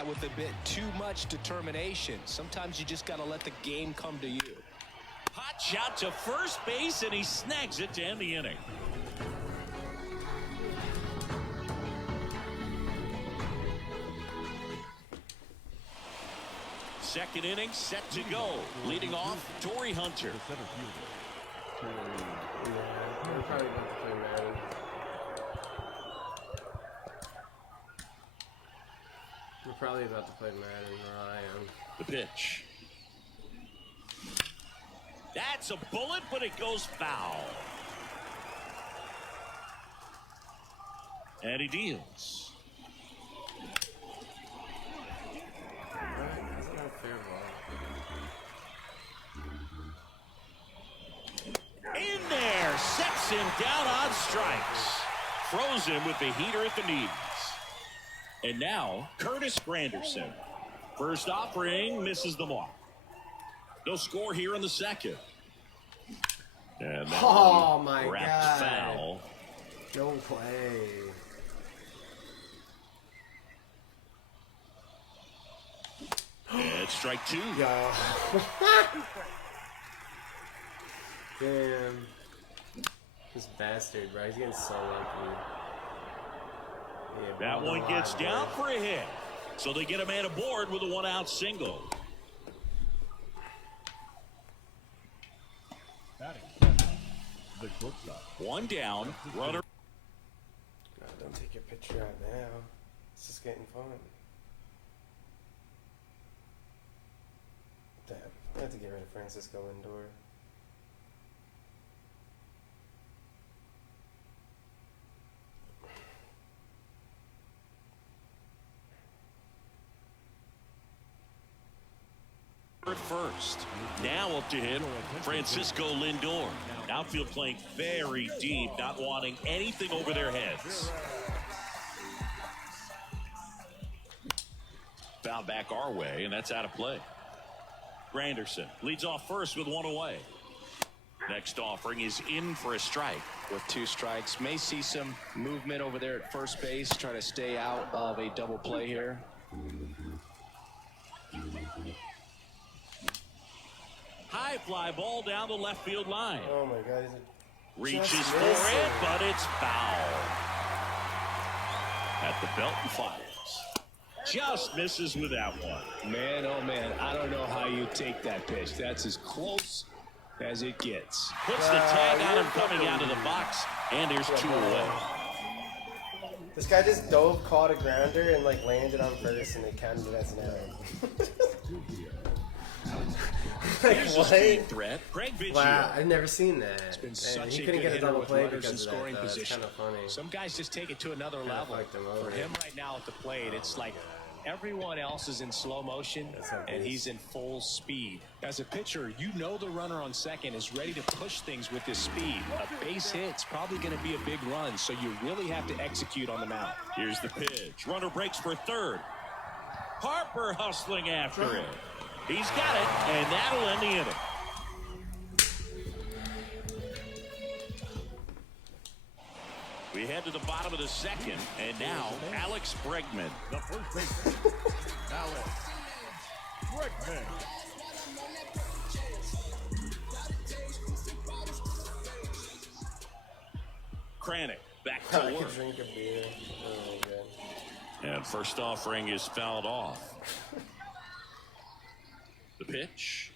With a bit too much determination. Sometimes you just got to let the game come to you. Hot shot to first base, and he snags it to end the inning. Second inning set to go. Leading off, Torrey Hunter. We're probably about to play Madden. We're probably about to play Madden, or I am. The pitch. That's a bullet, but it goes foul. And he deals. That's not a fair ball. In there, sets him down on strikes. Throws him with the heater at the knees. And now, Curtis Granderson. First offering misses the mark. No score here in the second. And that my wrapped God. foul. No play. And strike two. Yo. Damn. This bastard, bro. He's getting so lucky. Yeah, That one gets down for a hit. So they get a man aboard with a one-out single. One down. Runner. No, don't take your picture out now. It's just getting fun. Damn. I have to get rid of Francisco Lindor. First. Now up to him, Francisco Lindor. Outfield playing very deep, not wanting anything over their heads. Foul back our way, and that's out of play. Granderson leads off first with one away. Next offering is in for a strike. With two strikes, may see some movement over there at first base, trying to stay out of a double play here. High fly ball down the left field line. Oh my God, Reaches for it, but it's foul. At the belt and fires. Just misses with that one. Man, oh man, I don't know how you take that pitch. That's as close as it gets. Puts the tag on him coming out of the box, and there's two away. This guy just dove, caught a grounder, and like landed on first, and they counted it as an error. Like, Here's what? a speed threat. Craig Biggio. Wow, I've never seen that. It's been And such he a couldn't good get a hitter double with play runners in because of scoring that, position. It's kind of funny. Some guys just take it to another Kinda level. fucked him over. For him right now at the plate, it's like everyone else is in slow motion, and he's in full speed. As a pitcher, you know the runner on second is ready to push things with his speed. A base hit's probably going to be a big run, so you really have to execute on the mound. Here's the pitch. Runner breaks for third. Harper hustling after it. He's got it, and that'll end the inning. We head to the bottom of the second, and now Alex Bregman. The first baseman, Alex Bregman. Kranick back to I work. could drink a beer. Oh, good. And first offering is fouled off. The pitch.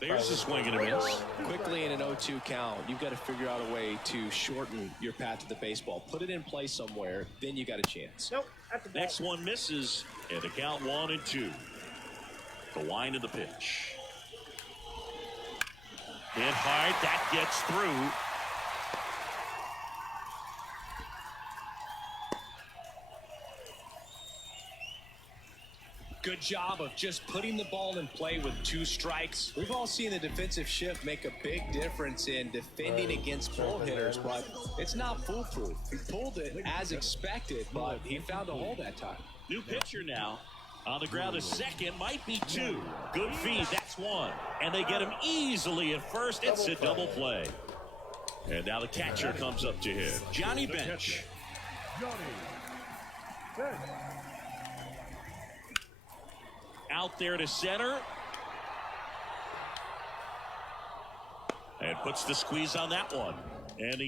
There's a swing and a miss. Quickly in an 0-2 count, you've got to figure out a way to shorten your path to the baseball. Put it in play somewhere, then you got a chance. Nope. Next one misses, and the count 1-2. The wind of the pitch. Hit hard, that gets through. Good job of just putting the ball in play with two strikes. We've all seen the defensive shift make a big difference in defending against pull hitters, but it's not foolproof. He pulled it as expected, but he found a hole that time. New pitcher now. On the ground, a second, might be two. Good feed, that's one. And they get him easily at first. It's a double play. And now the catcher comes up to him. Johnny Bench. Out there to center. And puts the squeeze on that one. And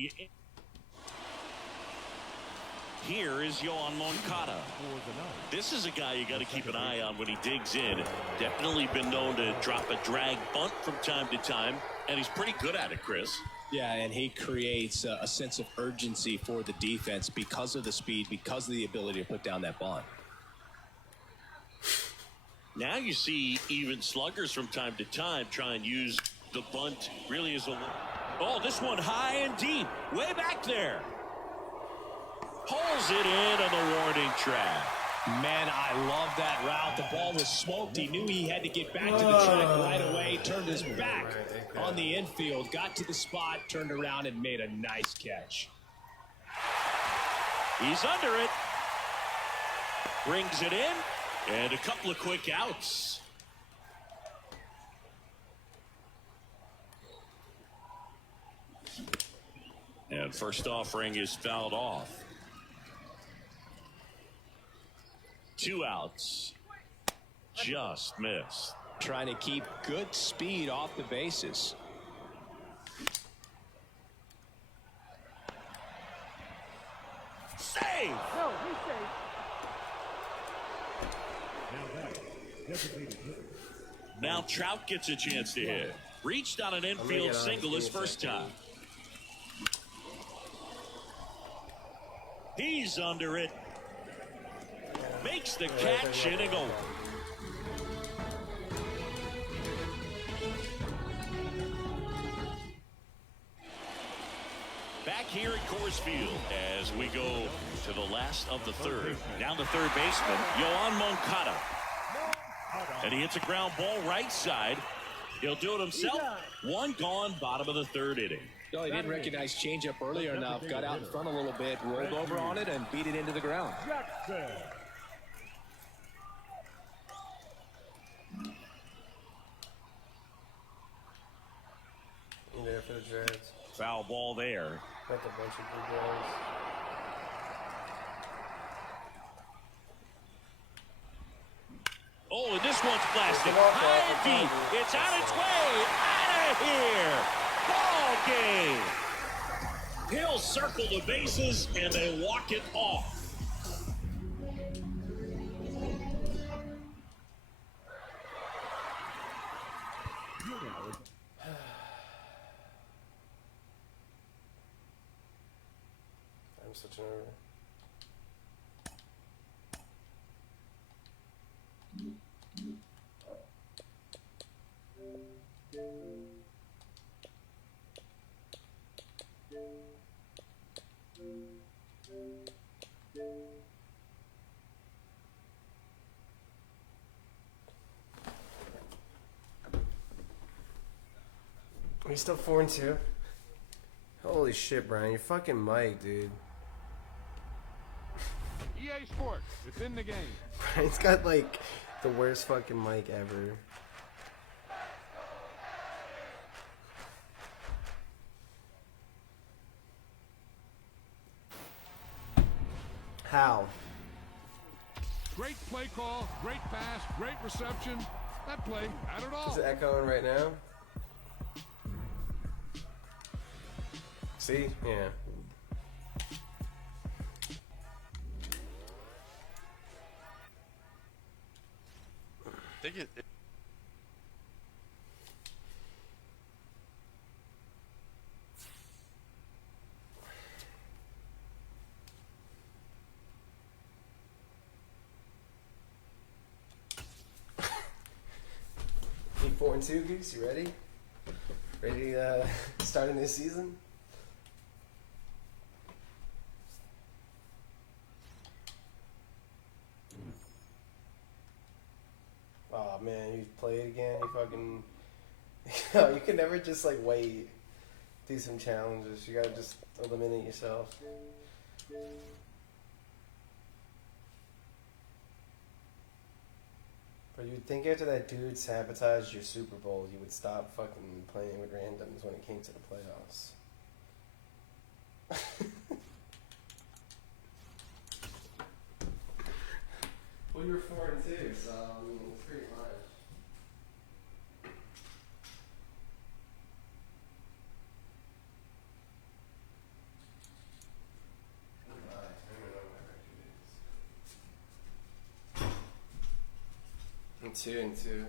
here is Yohan Moncada. This is a guy you got to keep an eye on when he digs in. Definitely been known to drop a drag bunt from time to time, and he's pretty good at it, Chris. Yeah, and he creates a sense of urgency for the defense because of the speed, because of the ability to put down that bunt. Now you see even sluggers from time to time try and use the bunt really as a... Oh, this one high and deep, way back there. Pulls it in on the warning track. Man, I love that route. The ball was smoked. He knew he had to get back to the track right away. Turned his back on the infield. Got to the spot, turned around, and made a nice catch. He's under it. Brings it in. And a couple of quick outs. And first offering is fouled off. 2 outs. Just missed. Trying to keep good speed off the bases. Save! No, he's safe. Now Trout gets a chance to hit. Reached on an infield single his first time. He's under it. Makes the catch inning over. Back here at Coors Field as we go to the last of the third. Down the third baseman, Yohan Moncada. And he hits a ground ball right side. He'll do it himself. One gone, bottom of the third inning. No, he didn't recognize changeup earlier enough. Got out in front a little bit, rolled over on it, and beat it into the ground. There for the Jets. Foul ball there. Like a bunch of blue balls. Oh, and this one's blasted. High and deep. It's on its way. Out of here. Ball game. He'll circle the bases, and they walk it off. I'm such an error. Are you still 4-2? Holy shit, Brian. You're fucking Mike, dude. EA Sports, it's in the game. Brian's got, like, the worst fucking mic ever. How? Great play call, great pass, great reception. That play had it all. Is it echoing right now? See? Yeah. I think it You 4-2, Goose? You ready? Ready to start a new season? Oh man, you play it again. You fucking. You can never just like wait. Do some challenges. You gotta just eliminate yourself. But you'd think after that dude sabotaged your Super Bowl, you would stop fucking playing with randoms when it came to the playoffs. Well, you were 4-2, so I mean, it's pretty much. I'm 2-2.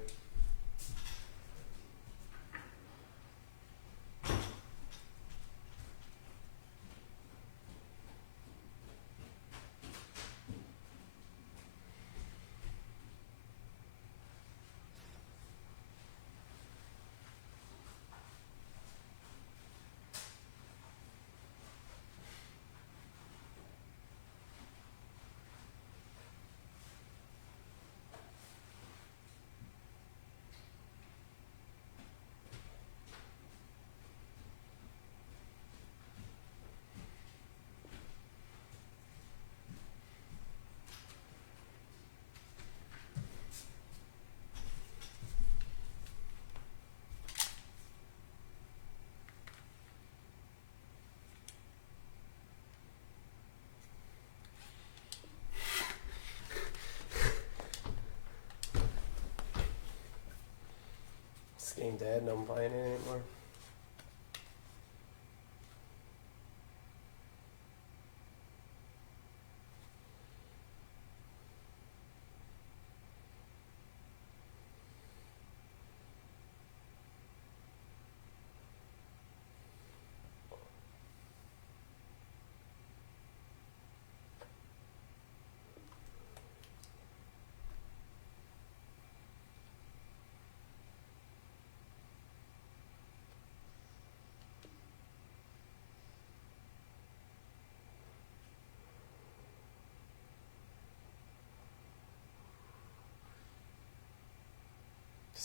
This game dead, no I'm playing it anymore.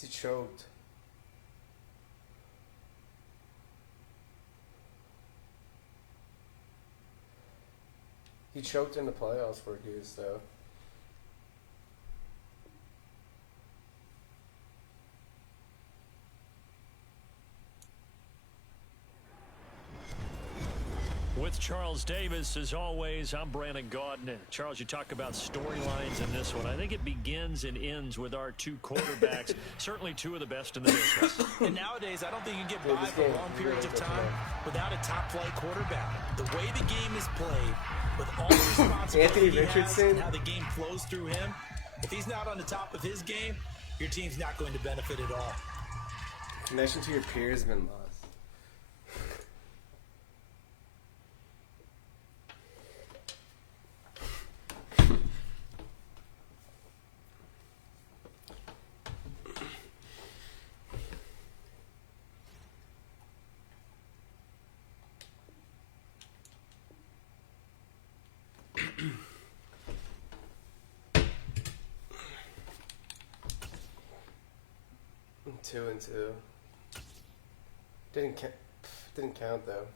He choked. He choked in the playoffs for Goose, though. With Charles Davis, as always, I'm Brandon Gaudin. Charles, you talk about storylines in this one. I think it begins and ends with our two quarterbacks, certainly two of the best in the business. And nowadays, I don't think you can get by for long periods of time without a top-flight quarterback. The way the game is played, with all the responsibility he has and how the game flows through him, if he's not on the top of his game, your team's not going to benefit at all. Connection to your peers has been lost. 2-2. Didn't count though.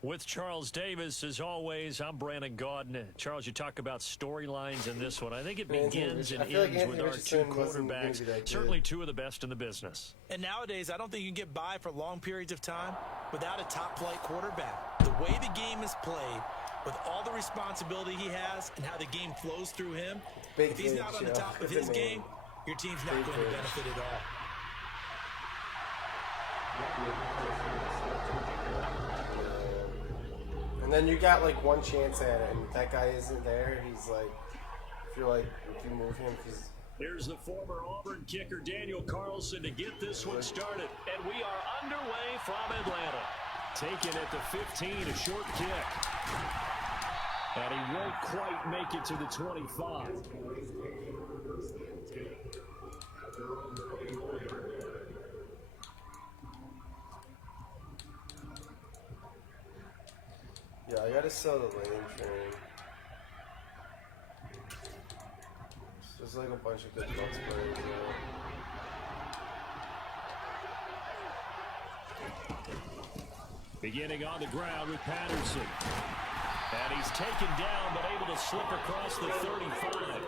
With Charles Davis, as always, I'm Brandon Gaudin. Charles, you talk about storylines in this one. I think it begins and ends with our two quarterbacks, certainly two of the best in the business. And nowadays, I don't think you can get by for long periods of time without a top-flight quarterback. The way the game is played, with all the responsibility he has and how the game flows through him, if he's not on the top of his game, your team's not going to benefit at all. And then you got like one chance at it, and if that guy isn't there, he's like, if you move him, because Here's the former Auburn kicker Daniel Carlson to get this one started. And we are underway from Atlanta. Taken at the 15, a short kick. And he won't quite make it to the 25. Yeah, I gotta sell the lane train. There's like a bunch of good Bucks players there. Beginning on the ground with Patterson. And he's taken down, but able to slip across the 35.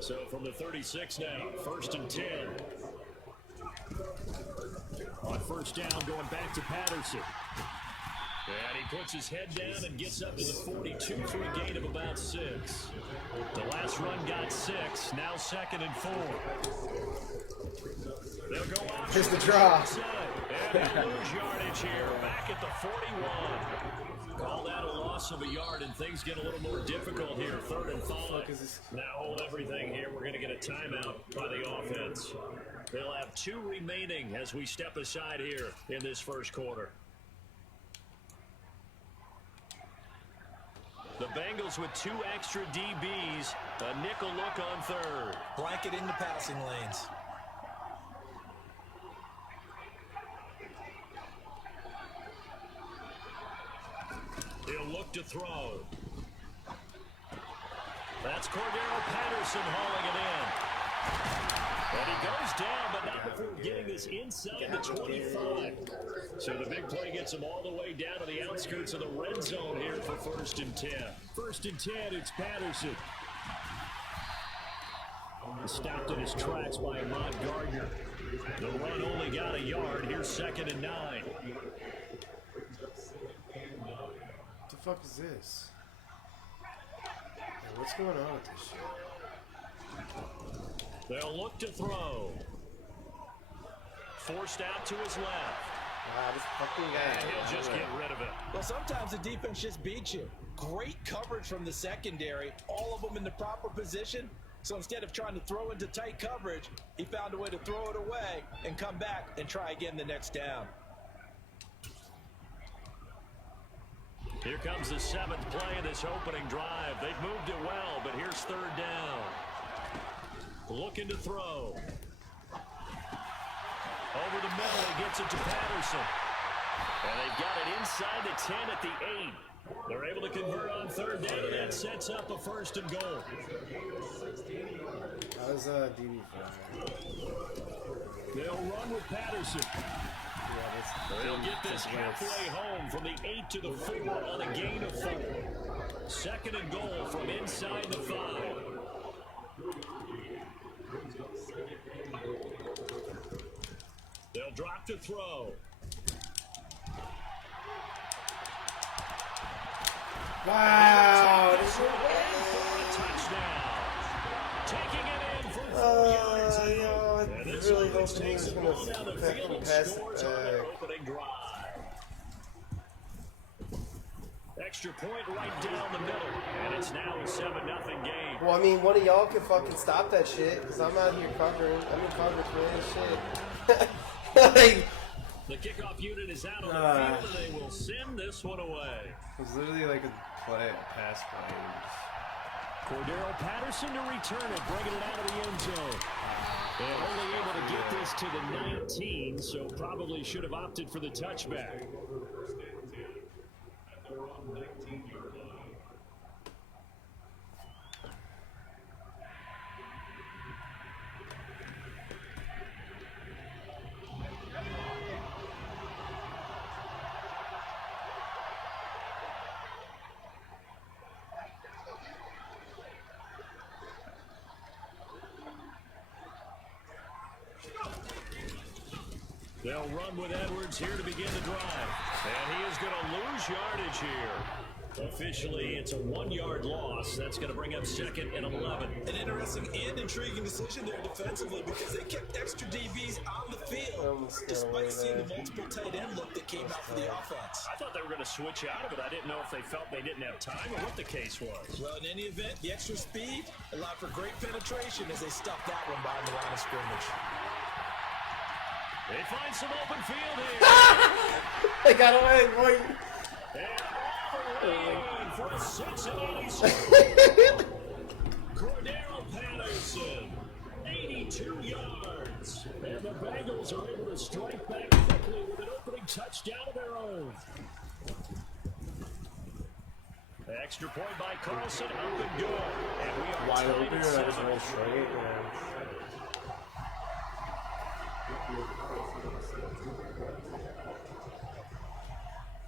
So from the 36 now, 1st and 10. On first down, going back to Patterson. And he puts his head down and gets up to the 42 for a gain of about 6. The last run got 6, now 2nd and 4. They'll go out. Here's the draw. And they'll lose yardage here, back at the 41. Call that a loss of a yard, and things get a little more difficult here. 3rd and 5. Now hold everything here. We're going to get a timeout by the offense. They'll have 2 remaining as we step aside here in this first quarter. The Bengals with 2 extra DBs, a nickel look on 3rd. Blanket in the passing lanes. He'll look to throw. That's Cordero Patterson hauling it in. And he goes down, but not before getting this inside the 25. So the big play gets him all the way down to the outskirts of the red zone here for 1st and 10. 1st and 10, it's Patterson. Stopped in his tracks by Ahmad Gardner. The run only got a yard. Here's 2nd and 9. What the fuck is this? Hey, what's going on with this shit? They'll look to throw. Forced out to his left. Wow, this fucking guy. And he'll just get rid of it. Well, sometimes the defense just beats you. Great coverage from the secondary. All of them in the proper position. So instead of trying to throw into tight coverage, he found a way to throw it away and come back and try again the next down. Here comes the 7th play of this opening drive. They've moved it well, but here's 3rd down. Looking to throw. Over the middle, he gets it to Patterson. And they've got it inside the 10 at the 8. They're able to convert on 3rd down, and that sets up a 1st and goal. How's DB fly? They'll run with Patterson. They'll get this halfway home from the 8 to the 4 on a gain of 4. 2nd and goal from inside the 5. They'll drop to throw. Wow! This is Touchdown. Taking it in for 4 yards. yo, I really hope he was going to fucking pass it back. Extra point right down the middle, and it's now a 7-0 game. Well, I mean, one of y'all can fucking stop that shit, because I'm out here covering. I'm in coverage, man. Shit. Like, the kickoff unit is out on the field, and they will send this one away. It was literally like a pass play. Cordero Patterson to return it, bringing it out of the end zone. And only able to get this to the 19, so probably should have opted for the touchback. They'll run with Edwards here to begin the drive. And he is going to lose yardage here. Officially, it's a 1-yard loss. That's going to bring up 2nd and 11. An interesting and intriguing decision there defensively because they kept extra DBs on the field despite seeing the multiple tight end look that came out for the offense. I thought they were going to switch out of it. I didn't know if they felt they didn't have time or what the case was. Well, in any event, the extra speed allowed for great penetration as they stuffed that one behind the line of scrimmage. They find some open field here. They got away, boy. And for a 6-8 Cordero Patterson, 82 yards. And the Bengals are able to strike back quickly with an opening touchdown of their own. Extra point by Carlson, up and good. And we are wide open, tied that at was 7. real straight.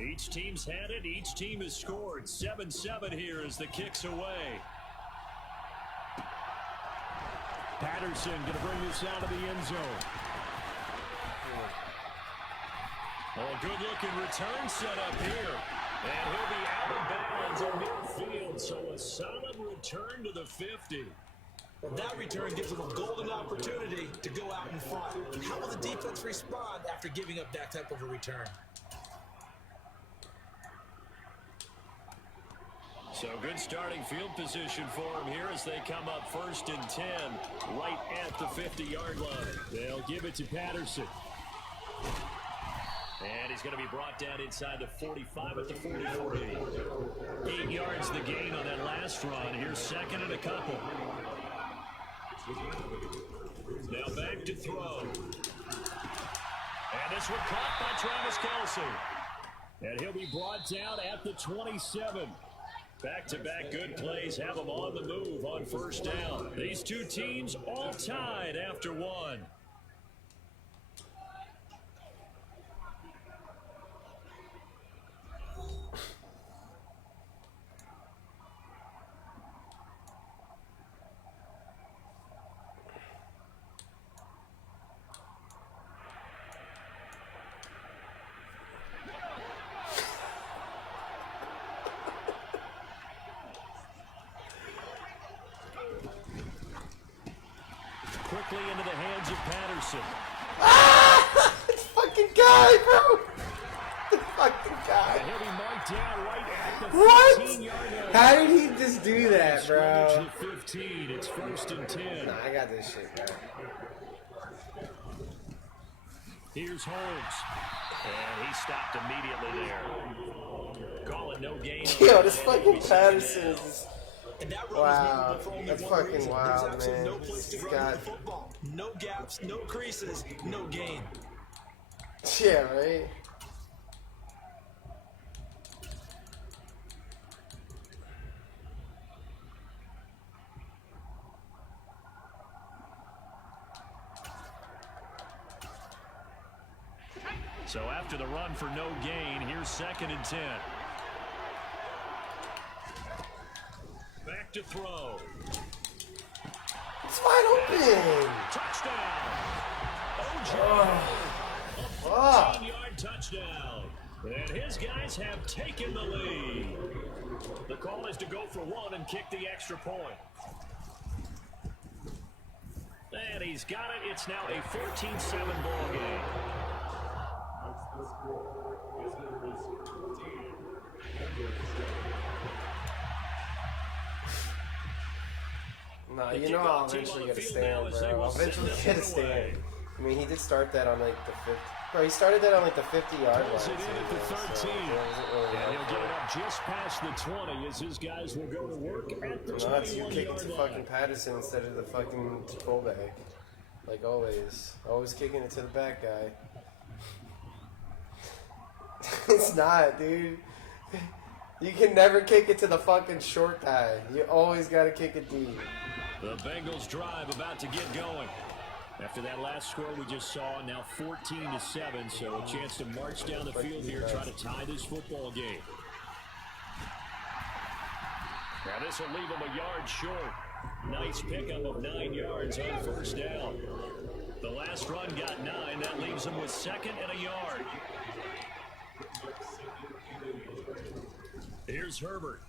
Each team's had it. Each team has scored. 7-7 here as the kick's away. Patterson going to bring this out of the end zone. Oh, good-looking return set up here. And he'll be out of bounds in midfield, so a solid return to the 50. Well, that return gives them a golden opportunity to go out and fight. How will the defense respond after giving up that type of a return? So good starting field position for them here as they come up 1st and 10 right at the 50-yard line. They'll give it to Patterson. And he's going to be brought down inside the 45 at the 43. 8 yards the gain on that last run. Here's 2nd and a couple. Now back to throw. And this one caught by Travis Kelce. And he'll be brought down at the 27. Back-to-back good plays have them on the move on 1st down. These two teams all tied after 1. Quickly into the hands of Patterson. Ah! This fucking guy, bro! This fucking guy. And he'll be marked down right at the 15-yard line. How did he just do that, bro? 15. It's 1st and 10. Nah, I got this shit, bro. Here's Holmes. And he stopped immediately there. Call it no gain. Yo, this fucking Patterson is just... And that run Wow, was for only that's one fucking reason. wild, There's absolutely man. no place to This run guy- with the football. No gaps, no creases, no gain. Yeah, right? So after the run for no gain, here's 2nd and 10. Back to throw. It's wide open! Touchdown! OJ. Oh, A 14-yard touchdown. And his guys have taken the lead. The call is to go for 1 and kick the extra point. And he's got it. It's now a 14-7 ball game. nah, you know I'll eventually get a stand, bro. I'll eventually get a stand. I mean, he did start that on, like, the 50... Bro, he started that on, like, the 50-yard line. Pulls it in at the 13. Really And he'll get it up just past the 20 as his guys will go to work at the 21-yard you kick it to fucking line. Patterson instead of the fucking fullback. Like always. Always kicking it to the back guy. It's not, dude. You can never kick it to the fucking short guy. You always gotta kick it deep. The Bengals drive about to get going. After that last score we just saw, now 14-7, so a chance to march down the field here, try to tie this football game. Now this will leave them a yard short. Nice pickup of 9 yards on 1st down. The last run got 9. That leaves them with 2nd and a yard. Here's Herbert.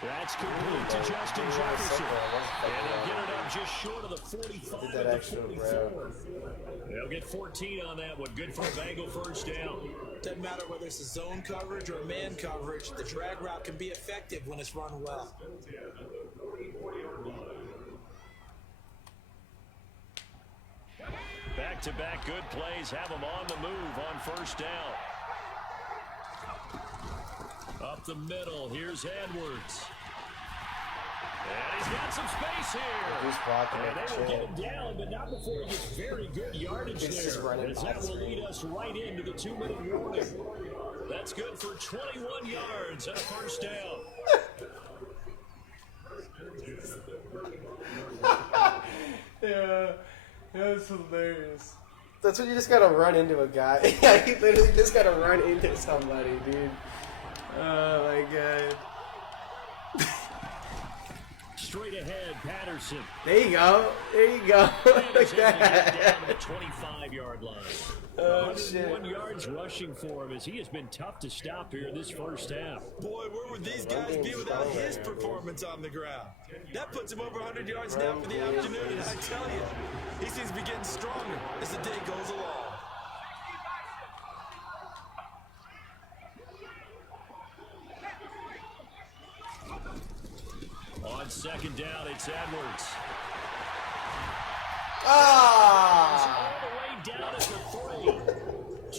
That's complete to Justin Jefferson. And they'll get it up just short of the 45 of the 44. They'll get 14 on that one. Good for a Bengal first down. Doesn't matter whether it's a zone coverage or a man coverage, the drag route can be effective when it's run well. Back-to-back good plays have them on the move on first down. Up the middle, here's Edwards. And he's got some space here. He's blocking and they will it. get him down, but not before he gets very good yardage there. As that will lead us right into the 2-minute warning. That's good for 21 yards and a first down. Yeah, that's hilarious. That's when you just gotta run into a guy. Yeah, you literally just gotta run into somebody, dude. Oh my god. Straight ahead, Patterson. There you go. There you go. Like that. Down to the 25-yard line. Oh, shit. 1 yards rushing for him as he has been tough to stop here this first half. Boy, where would these guys be without his performance on the ground? That puts him over 100 yards now for the afternoon, and I tell you, he seems to be getting stronger as the day goes along. On second down, it's Edwards. Ah! All the way down at the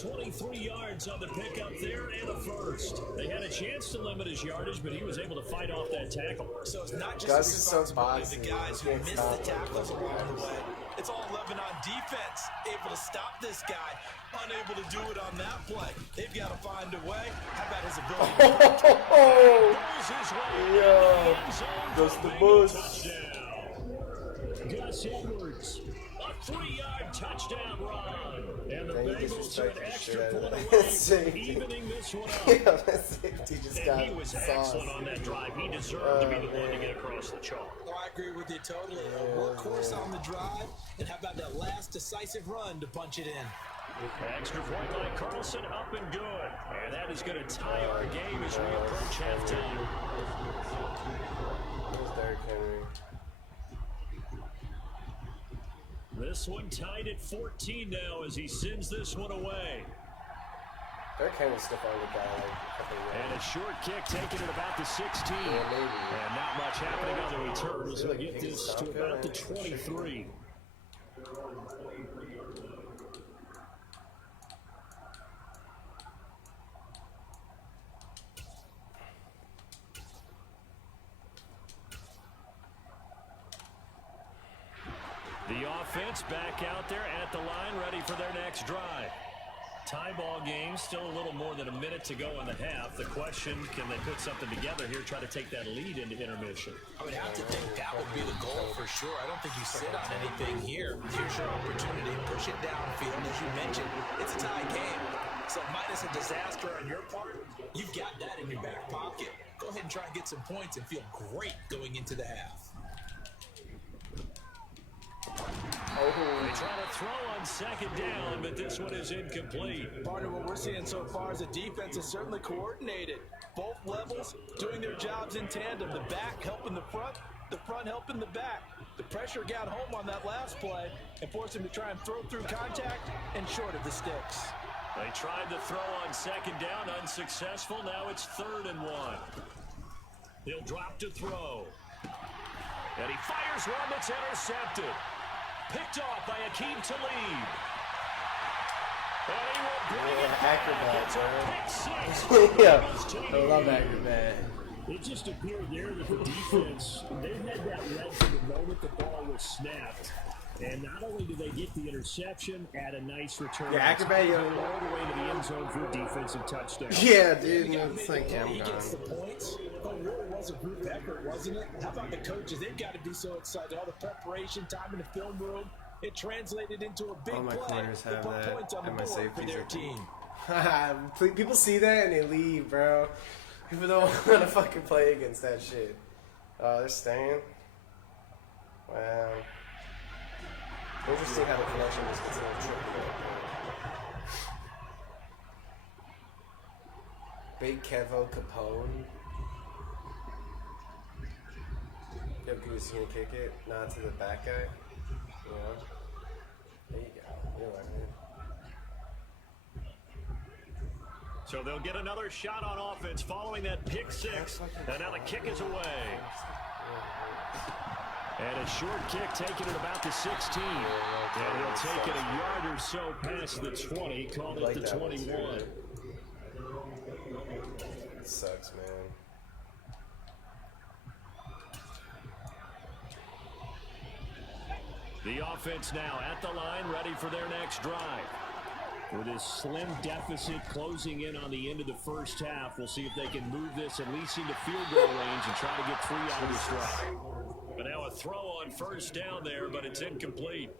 3. 23 yards on the pickup there and a first. They had a chance to limit his yardage, but he was able to fight off that tackle. So it's not just Gus the is so responsibility of the bossy. guys who He can't missed stop the him. tackles along the way. It's all Lebanon defense, able to stop this guy, unable to do it on that play. They've got to find a way. How about his ability to Yo, goes the bus. Gus Edwards, a 3-yard touchdown run. And the Bengals are an extra point away from evening this one up. Yeah, that safety just got And he was sauce. excellent on that drive. He deserved to be the one to get across the chalk. Oh, I agree with you totally. A workhorse on the drive, and how about that last decisive run to punch it in? Extra point by Carlson, up and good. And that is going to tie our game as we approach halftime. There's Derrick Henry. This one tied at 14 now as he sends this one away. Derrick Henry's still on the guy like a couple of And a short kick taken at about the 16. Yeah, maybe. And not much happening on the return as we get this to about the 23. The offense back out there at the line, ready for their next drive. Tie ball game, still a little more than a minute to go in the half. The question, can they put something together here, try to take that lead into intermission? I would have to think that would be the goal for sure. I don't think you sit on anything here. Here's your opportunity. Push it downfield. As you mentioned, it's a tie game. So minus a disaster on your part, you've got that in your back pocket. Go ahead and try and get some points and feel great going into the half. They try to throw on second down, but this one is incomplete. Partner, what we're seeing so far is the defense is certainly coordinated. Both levels doing their jobs in tandem. The back helping the front helping the back. The pressure got home on that last play and forced him to try and throw through contact and short of the sticks. They tried to throw on second down, unsuccessful. Now it's 3rd and 1. He'll drop to throw. And he fires one that's intercepted. Picked off by Akeem Talib. And he will bring it back. It's a pick 6. Yeah, I love Acrobat. It just appeared there that the defense, they had that read from the moment the ball was snapped. And not only did they get the interception, add a nice return. Yeah, Acrobat, all the way to the end zone for a defensive touchdown. Yeah, dude, it's like, yeah, I'm He gone. gets the points. But it really was a group effort, wasn't it? How about the coaches? They've got to be so excited. All the preparation, time in the film room, it translated into a big All my play. corners They have put that, points on the and my board for safeties their are- team. People see that and they leave, bro. People don't want to fucking play against that shit. They're staying. Wow. Interesting how the connection just gets a little tricky. Big Kevo Capone. Yo, Goose, you gonna kick it? Not to the back guy? You know? There you go. You're right, man. So they'll get another shot on offense following that pick six. And now the kick is away. And a short kick taken at about the 16. And he'll take it a yard or so past the 20, called it the 21. It sucks, man. The offense now at the line, ready for their next drive. With this slim deficit closing in on the end of the first half, we'll see if they can move this at least into field goal range and try to get 3 out of this drive. But now a throw on first down there, but it's incomplete.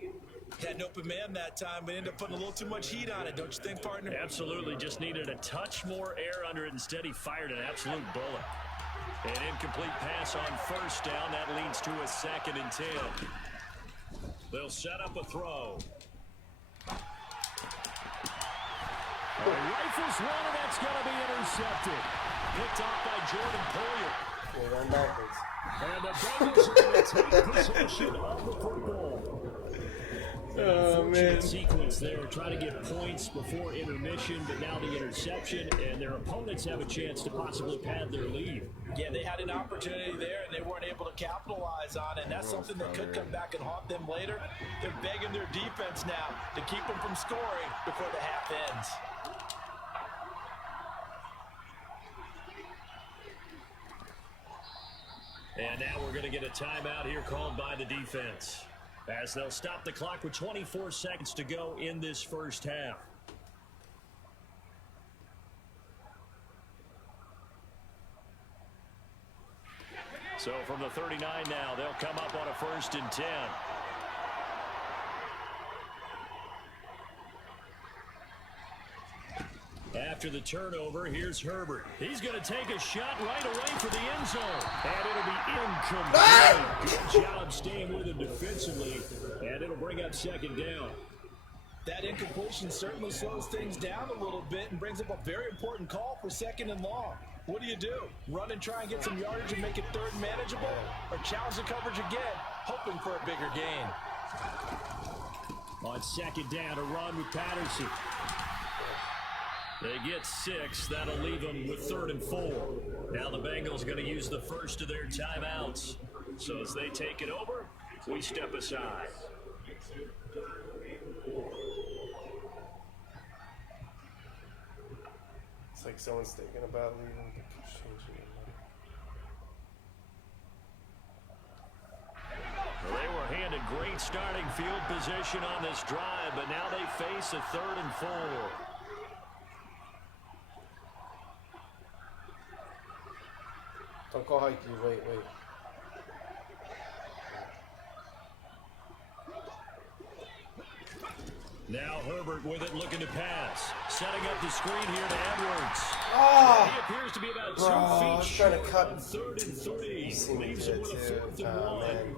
Had an open man that time, but ended up putting a little too much heat on it, don't you think, partner? Absolutely, just needed a touch more air under it. Instead, he fired an absolute bullet. An incomplete pass on first down. That leads to a 2nd and 10. They'll set up a throw. Rifles one, and that's going to be intercepted. Picked off by Jordan Poyer. Yeah, run backwards. And the Bengals are going to take possession of the football. Oh, man. Sequence there, trying to get points before intermission, but now the interception, and their opponents have a chance to possibly pad their lead. Yeah, they had an opportunity there, and they weren't able to capitalize on it, and that's something that could come back and haunt them later. They're begging their defense now to keep them from scoring before the half ends. And now we're going to get a timeout here called by the defense, as they'll stop the clock with 24 seconds to go in this first half. So from the 39 now, they'll come up on a 1st and 10. After the turnover, here's Herbert. He's going to take a shot right away for the end zone. And it'll be incomplete. Good job staying with him defensively. And it'll bring up 2nd down. That incompletion certainly slows things down a little bit and brings up a very important call for 2nd and long. What do? Run and try and get some yardage and make it 3rd manageable? Or challenge the coverage again, hoping for a bigger gain? On 2nd down, a run with Patterson. They get 6. That'll leave them with 3rd and 4. Now the Bengals going to use the first of their timeouts. So as they take it over, we step aside. It's like someone's thinking about leaving the keeps changing it. Well, they were handed great starting field position on this drive, but now they face a 3rd and 4. Don't call hike you. Wait. Now Herbert with it, looking to pass. Setting up the screen here to Edwards. Oh! He appears to be about 2 feet trying to cut. 3rd and 3. Leaves him with a 4th and 1. Man.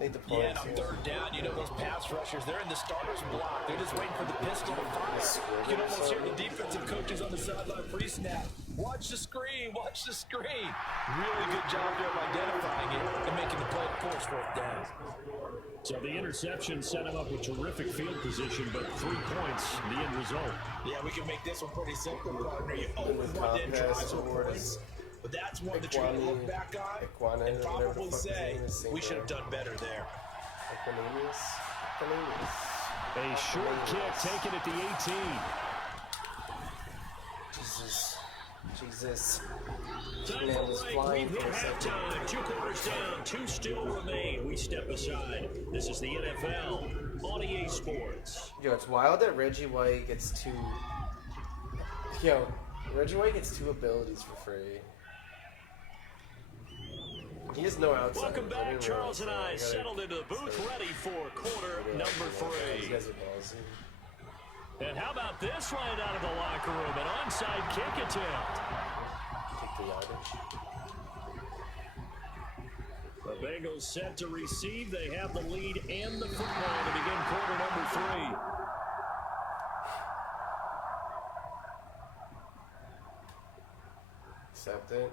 Take the points. Yeah, on 3rd down, you know those pass rushers, they're in the starter's block. They're just waiting for the pistol to fire. You can almost hear the defensive coaches on the sideline pre-snap. Watch the screen, watch the screen. Really good job there of identifying it and making the play to force 4th down. So the interception set him up with terrific field position, but 3 points, the end result. Yeah, we can make this one pretty simple, partner. You always want them drives with points. But that's one that you're going to look back on and probably say, we should have done better there. A short kick taken at the 18. Jesus. Time for break. We've hit halftime. 2 quarters down. 2 still remain. We step aside. This is the NFL on EA Sports. Yo, it's wild that Reggie White gets 2. Yo, Reggie White gets 2 abilities for free. He has no outside. Welcome back. Charles and I settled into the booth, ready for quarter number 3. You guys are ballsy. And how about this right out of the locker room? An onside kick attempt. Take the yardage. The Bengals set to receive. They have the lead and the football to begin quarter number 3. Accept it.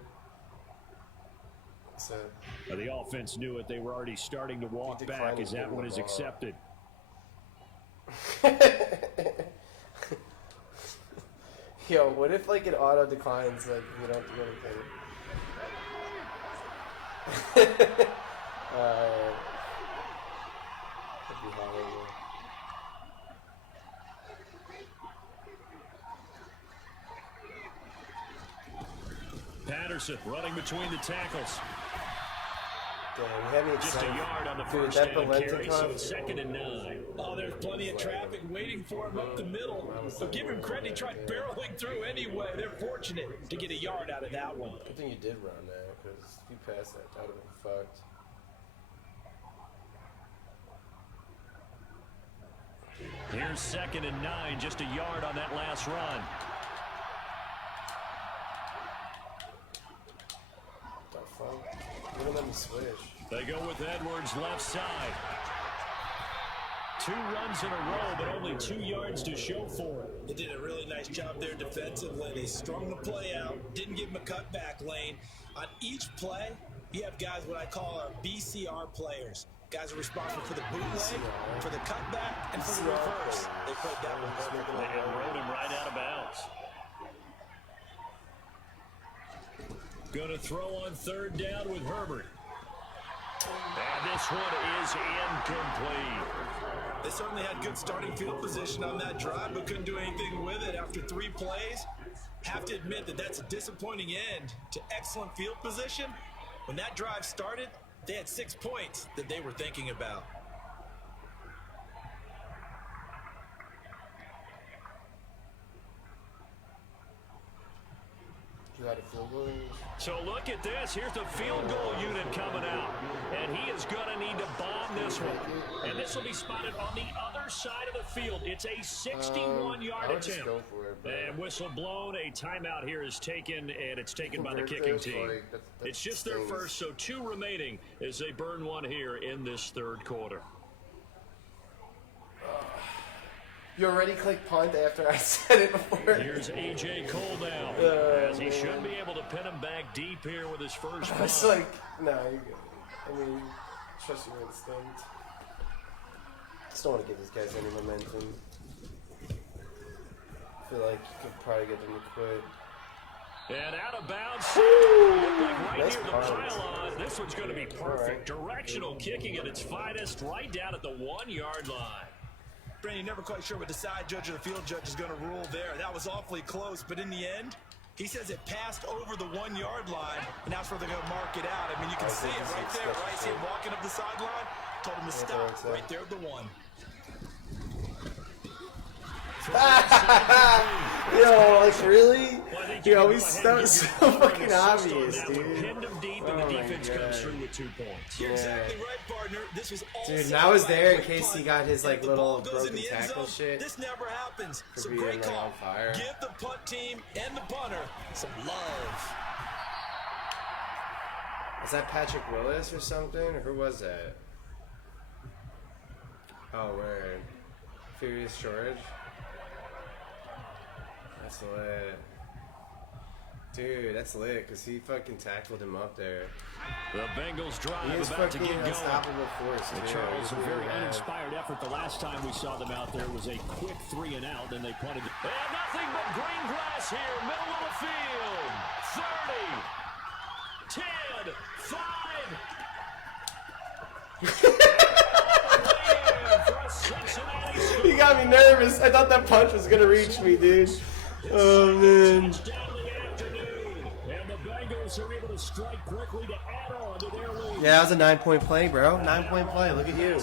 So, the offense knew it. They were already starting to walk back as that one is accepted. Yo, what if like it auto declines, like you don't do anything? That'd be horrible. Patterson running between the tackles. Damn, we haven't just a yard on the dude, first down carry, so it's 2nd and 9. Oh, there's plenty of traffic waiting for him up the middle. But give him credit, he tried barreling through anyway. They're fortunate to get a yard out of that one. Good thing you did run there, because if you passed that, that would have been fucked. Here's 2nd and 9, just a yard on that last run. What the fuck? They don't let me switch. They go with Edwards left side. 2 runs in a row, but only 2 yards to show for it. They did a really nice job there defensively. They strung the play out, didn't give him a cutback lane. On each play, you have guys what I call our BCR players. Guys are responsible for the bootleg, for the cutback, and for the reverse. They played that one perfectly. And rode him right out of bounds. Going to throw on 3rd down with Herbert. And this one is incomplete. They certainly had good starting field position on that drive, but couldn't do anything with it after 3 plays. Have to admit that that's a disappointing end to excellent field position. When that drive started, they had 6 points that they were thinking about. You got a field goal? So look at this. Here's the field goal unit coming out. And he is going to need to bomb this one. And this will be spotted on the other side of the field. It's a 61-yard attempt. Just go for it, and whistle blown. A timeout here is taken, and it's taken by the kicking team. It's just their first, so 2 remaining as they burn one here in this 3rd quarter. You already clicked punt after I said it before. Here's A.J. Cole now, as he should be able to pin him back deep here with his first punt. It's like, no, you're good. I mean, trust your instinct. Just don't want to give these guys any momentum. I feel like you could probably get them to quit. And out of bounds. Right nice near the pylon. This one's going to be perfect. Directional kicking at its finest, right down at the 1-yard line. Brandon, you're never quite sure what the side judge or the field judge is going to rule there. That was awfully close, but in the end, he says it passed over the 1-yard line, and that's where they're going to mark it out. I mean, you can see it right there, right? See him walking up the sideline? Told him to stop right there at the 1. Yo, like really? Yo, that was so fucking obvious, dude. Pinned him deep, and the defense comes through with 2 points. You're exactly right, partner. This was all dude, and I was there in case he got his like little broken tackle shit. This never happens. So being, great call. on fire. Give the punt team and the punter some love. Is that Patrick Willis or something? Or who was that? Oh, word. Furious George? That's lit. Dude, that's lit, because he fucking tackled him up there. The Bengals drive he is about to fucking get going. unstoppable force. The Charles, a very uninspired effort. The last time we saw them out there was a quick 3 and out, and they punted. And nothing but green grass here, middle of the field. 30, 10, 5. You got me nervous. I thought that punch was going to reach me, dude. Oh, man. Yeah, that was a 9-point play, bro. 9-point play. Look at you.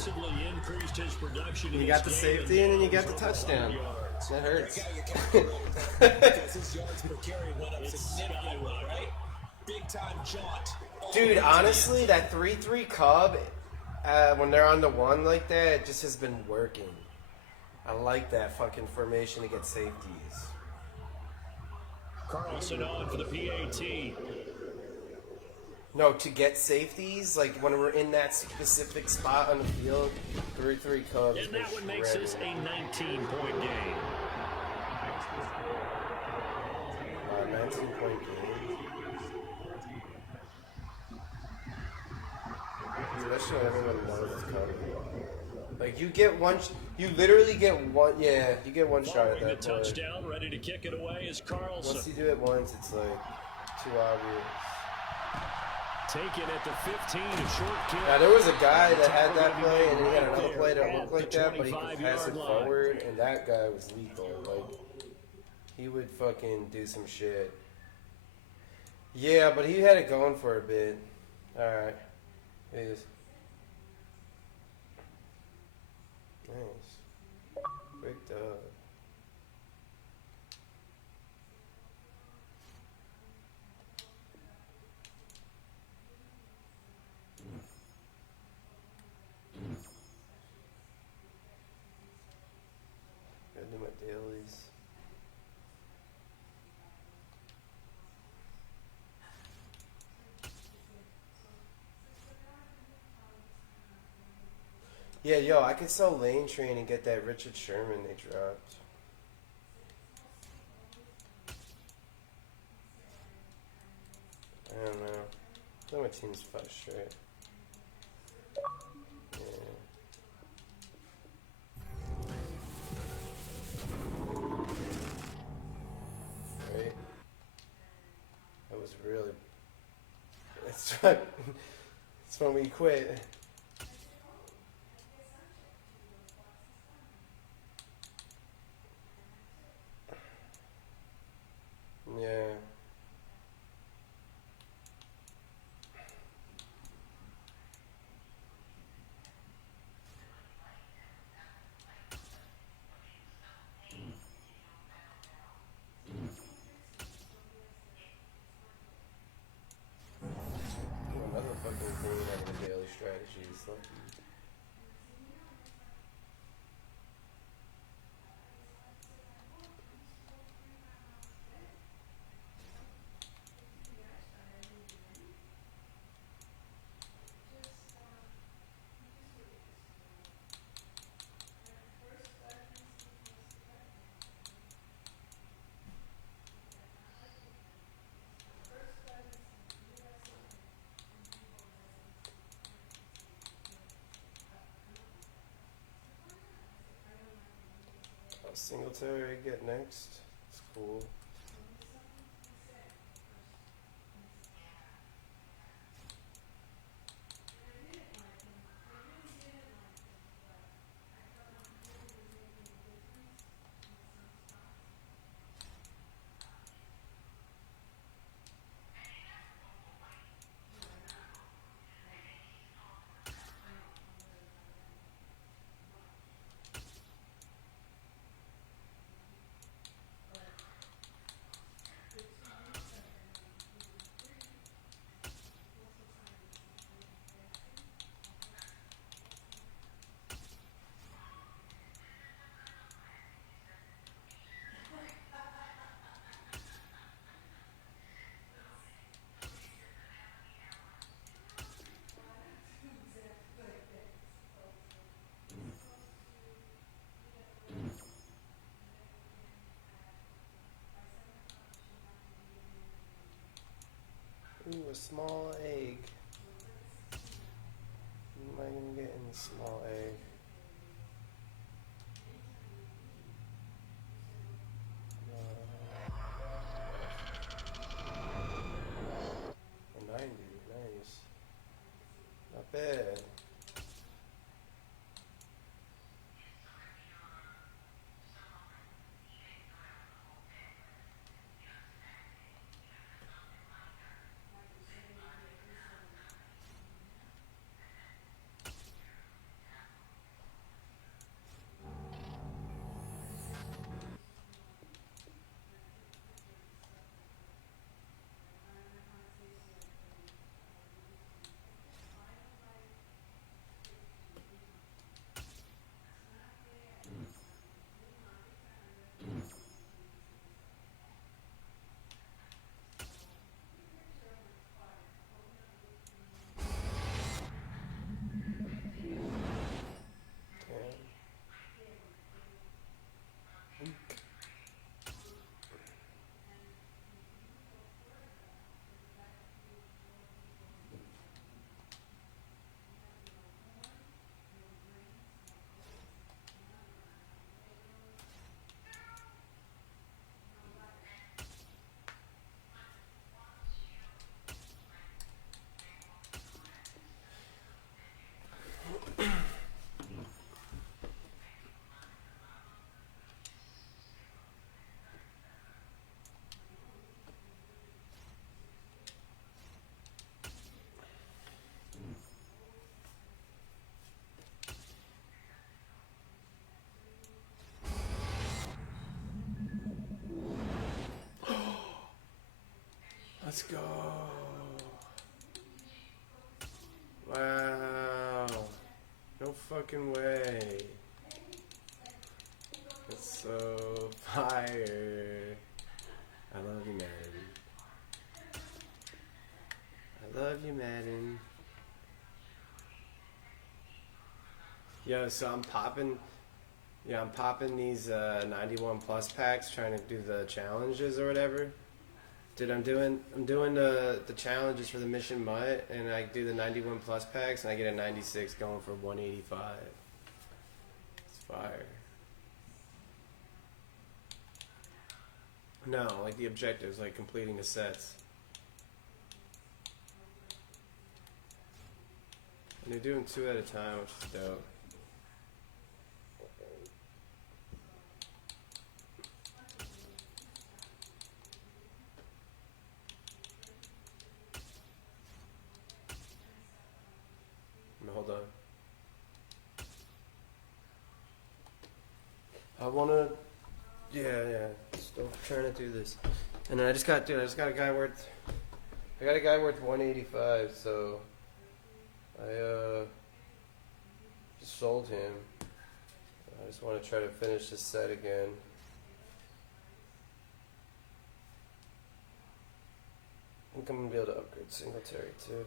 You got the safety and then you got the touchdown. That hurts. Dude, honestly, that 3-3 Cub, when they're on the 1 like that, it just has been working. I like that fucking formation to get safeties. Carlson on for the PAT. No, to get safeties, like when we're in that specific spot on the field, 3-3 Cubs. And that one makes this a 19-point game. 19-point game. especially when everyone knows it's coming. Like you get one, you literally get one. Yeah, you get one shot at that play. Touchdown, ready to kick it away is Carlson. Once you do it once, it's like too obvious. Taken at the 15, a short kick. Now there was a guy that had that play, and then he had another play that looked like that, but he could pass it forward, and that guy was lethal. Like he would fucking do some shit. Yeah, but he had it going for a bit. All right, he's nice, quick dub. Gotta do my dailies. Yeah, yo, I could sell Lane Train and get that Richard Sherman they dropped. I don't know. I think my team's 5 straight. Yeah. Right? That was really... It's when we quit. Yeah. Another fucking thing out of the daily strategy is lucky. Singletary get next. It's cool. Ooh, a small egg. What am I gonna get in the small egg? A 90, nice. Not bad. Let's go. Wow. No fucking way. That's so fire. I love you, Madden. I love you, Madden. Yo, so I'm popping these 91 plus packs, trying to do the challenges or whatever. Dude, I'm doing the challenges for the Mission Mutt, and I do the 91 plus packs, and I get a 96 going for 185. It's fire. No, like the objectives, like completing the sets. And they're doing 2 at a time, which is dope. Hold on. I wanna, yeah, still trying to do this. And then I got a guy worth 185, so I just sold him. I just want to try to finish this set again. I think I'm gonna be able to upgrade Singletary too.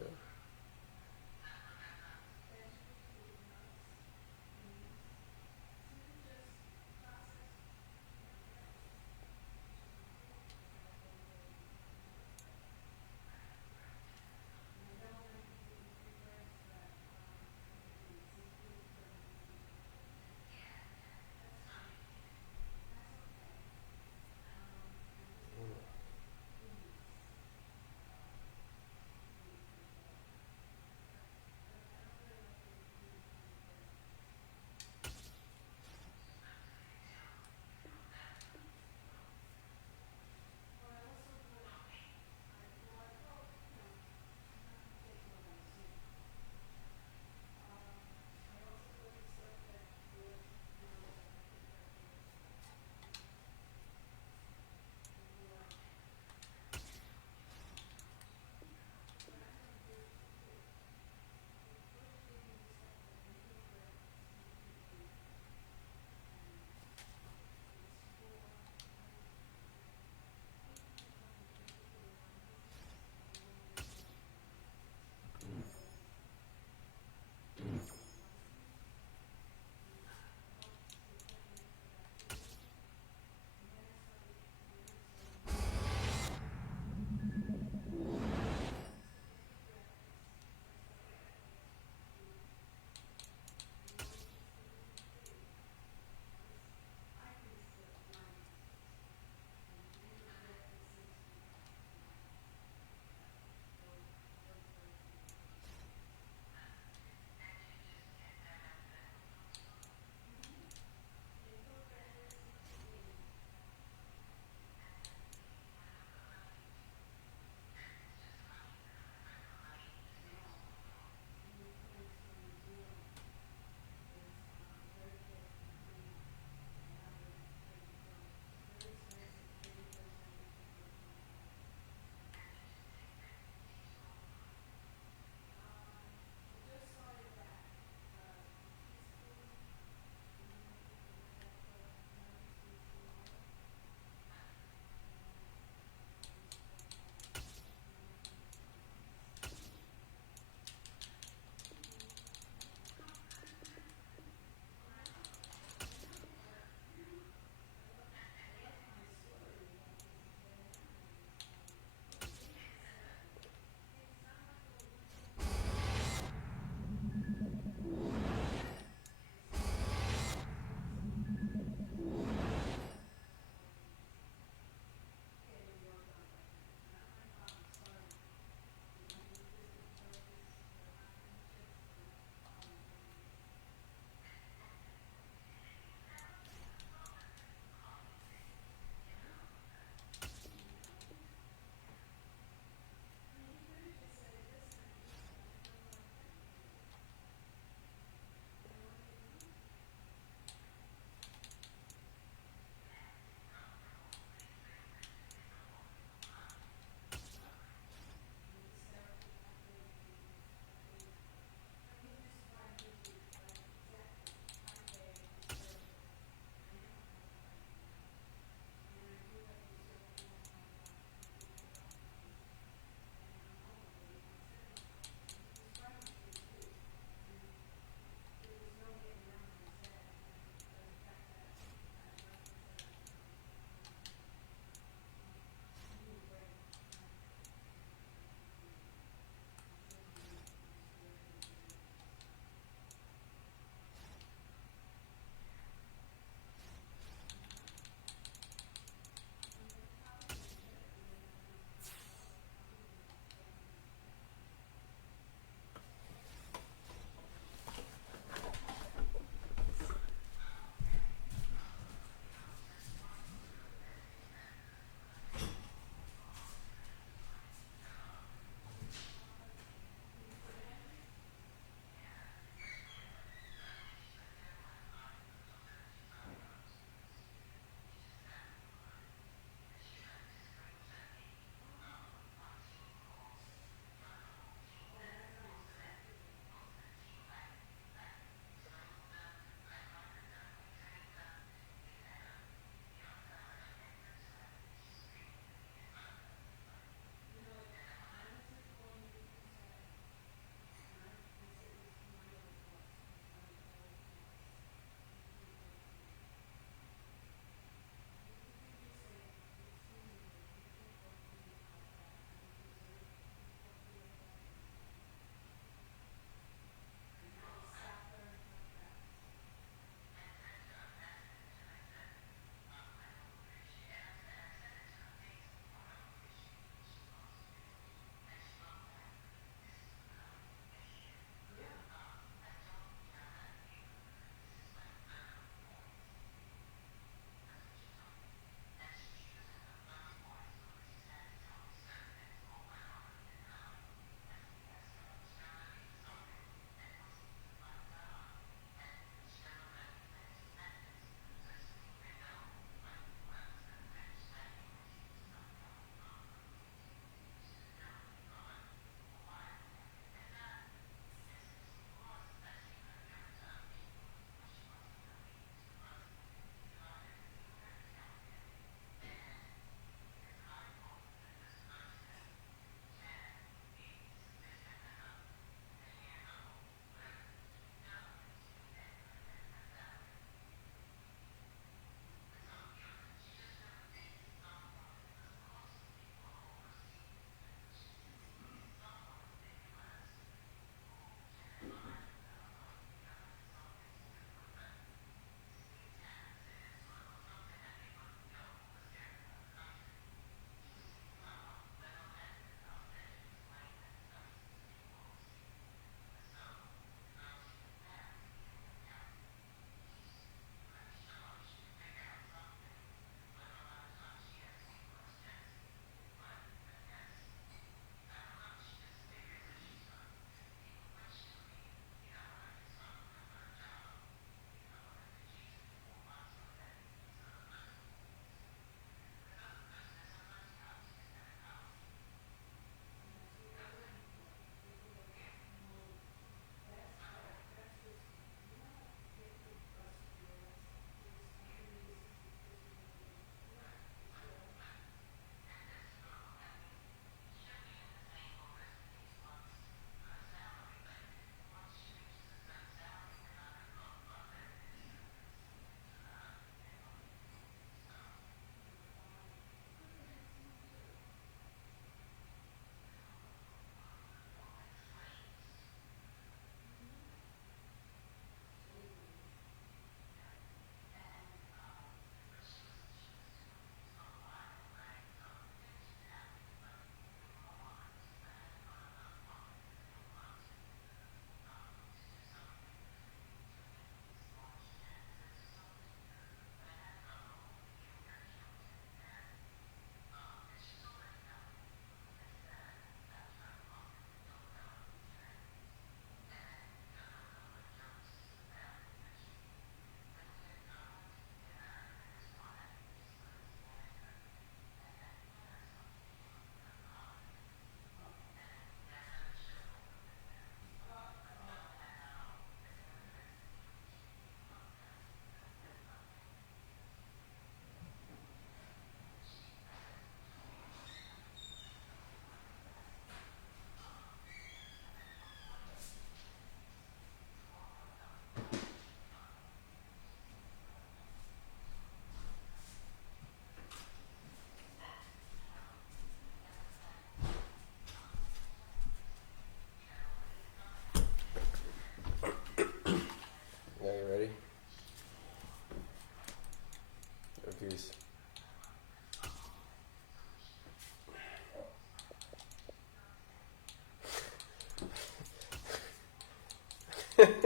It's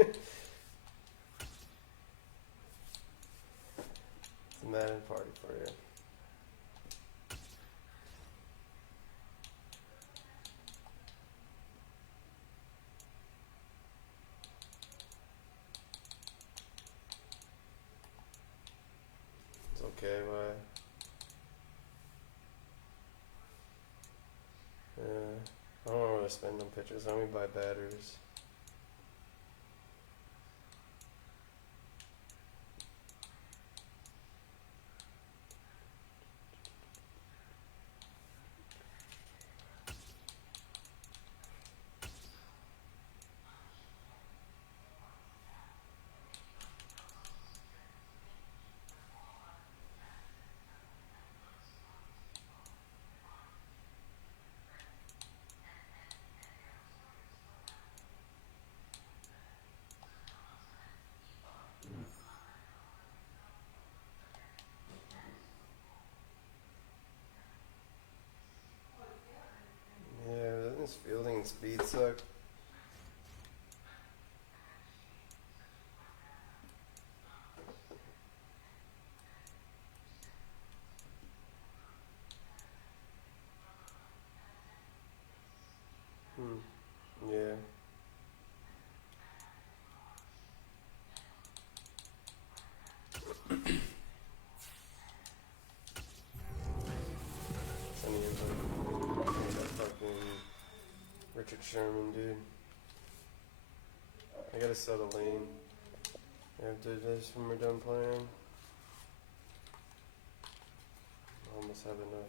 a Madden party for you. It's okay, why? I don't want to spend on pictures. Let me buy batteries. His fielding and speed suck. Yeah. Richard Sherman, dude. I gotta set a lane. I have to do this when we're done playing. I almost have enough.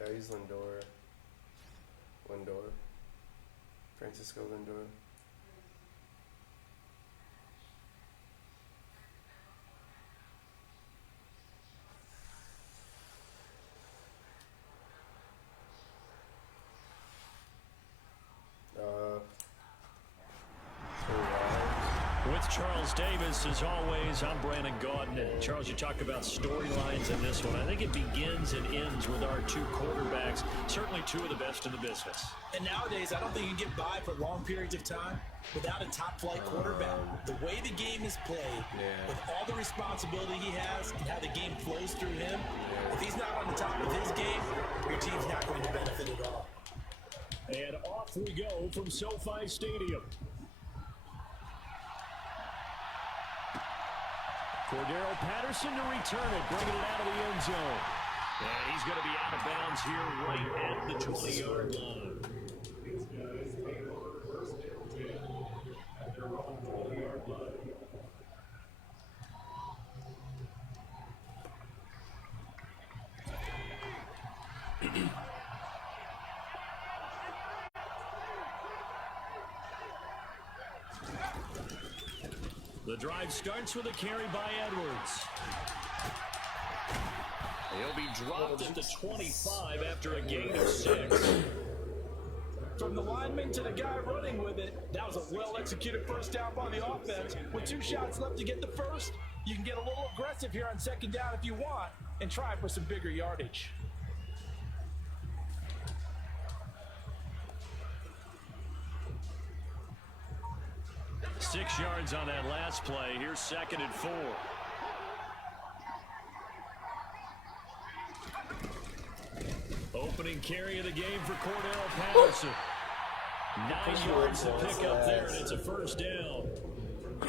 Yeah, he's Lindor. Francisco Lindor. With Charles Davis, as always, I'm Brandon Gaudin. Charles, you talk about storylines in this one. I think it begins and ends with our two quarterbacks, certainly two of the best in the business. And nowadays, I don't think you can get by for long periods of time without a top-flight quarterback. The way the game is played, with all the responsibility he has and how the game flows through him, if he's not on the top of his game, your team's not going to benefit at all. And off we go from SoFi Stadium. Cordero Patterson to return it, bringing it out of the end zone. And he's going to be out of bounds here right at the 20-yard line. The drive starts with a carry by Edwards. He'll be dropped at the 25 after a gain of 6. From the lineman to the guy running with it, that was a well-executed first down by the offense. With 2 shots left to get the first, you can get a little aggressive here on second down if you want and try for some bigger yardage. Six yards on that last play. Here's 2nd and 4. Opening carry of the game for Cordero Patterson. 9 yards to pick up there, and it's a first down.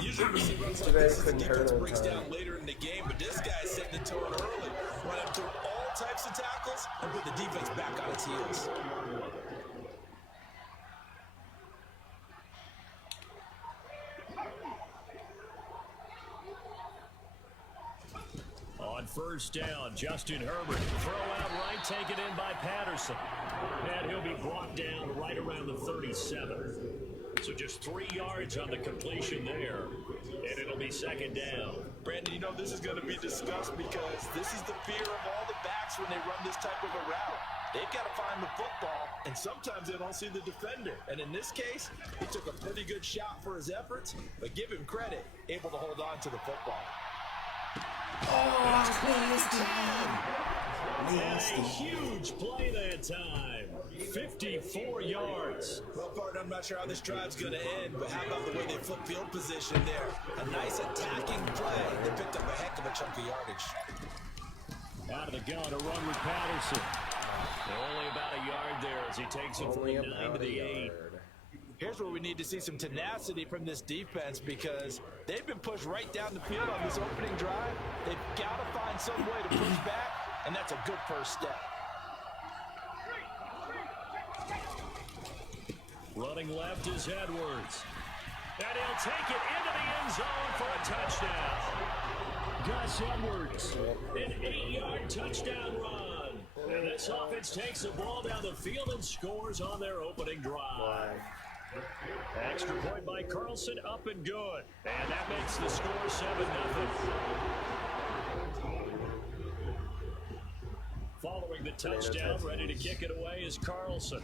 Usually we see runs like this as the defense breaks down later in the game, but this guy is setting the tone early, running through all types of tackles and put the defense back on its heels. On first down, Justin Herbert. Throw out right, take it in by Patterson. And he'll be brought down right around the 37. So just 3 yards on the completion there. And it'll be second down. Brandon, you know this is going to be discussed because this is the fear of all the backs when they run this type of a route. they've got to find the football, and sometimes they don't see the defender. And in this case, he took a pretty good shot for his efforts, but give him credit, able to hold on to the football. A huge play that time. 54 yards. Well, partner, I'm not sure how this drive's going to end, but how about the way they flip field position there? A nice attacking play. They picked up a heck of a chunk of yardage. Out of the gun, a run with Patterson. Only about a yard there as he takes it from the 9 to the 8. Here's where we need to see some tenacity from this defense because they've been pushed right down the field on this opening drive. They've got to find some way to push back, and that's a good first step. Running left is Edwards. And he'll take it into the end zone for a touchdown. Gus Edwards, an 8-yard touchdown run. And this offense takes the ball down the field and scores on their opening drive. Extra point by Carlson, up and good. And that makes the score 7-0. Following the touchdown, ready to kick it away is Carlson.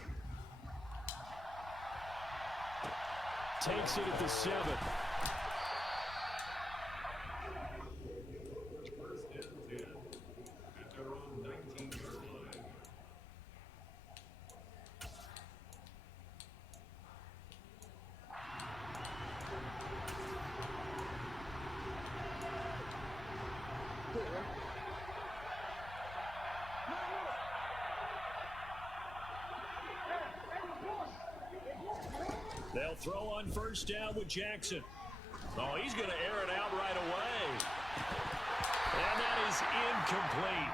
Takes it at the 7. They'll throw on first down with Jackson. Oh, he's going to air it out right away. And that is incomplete.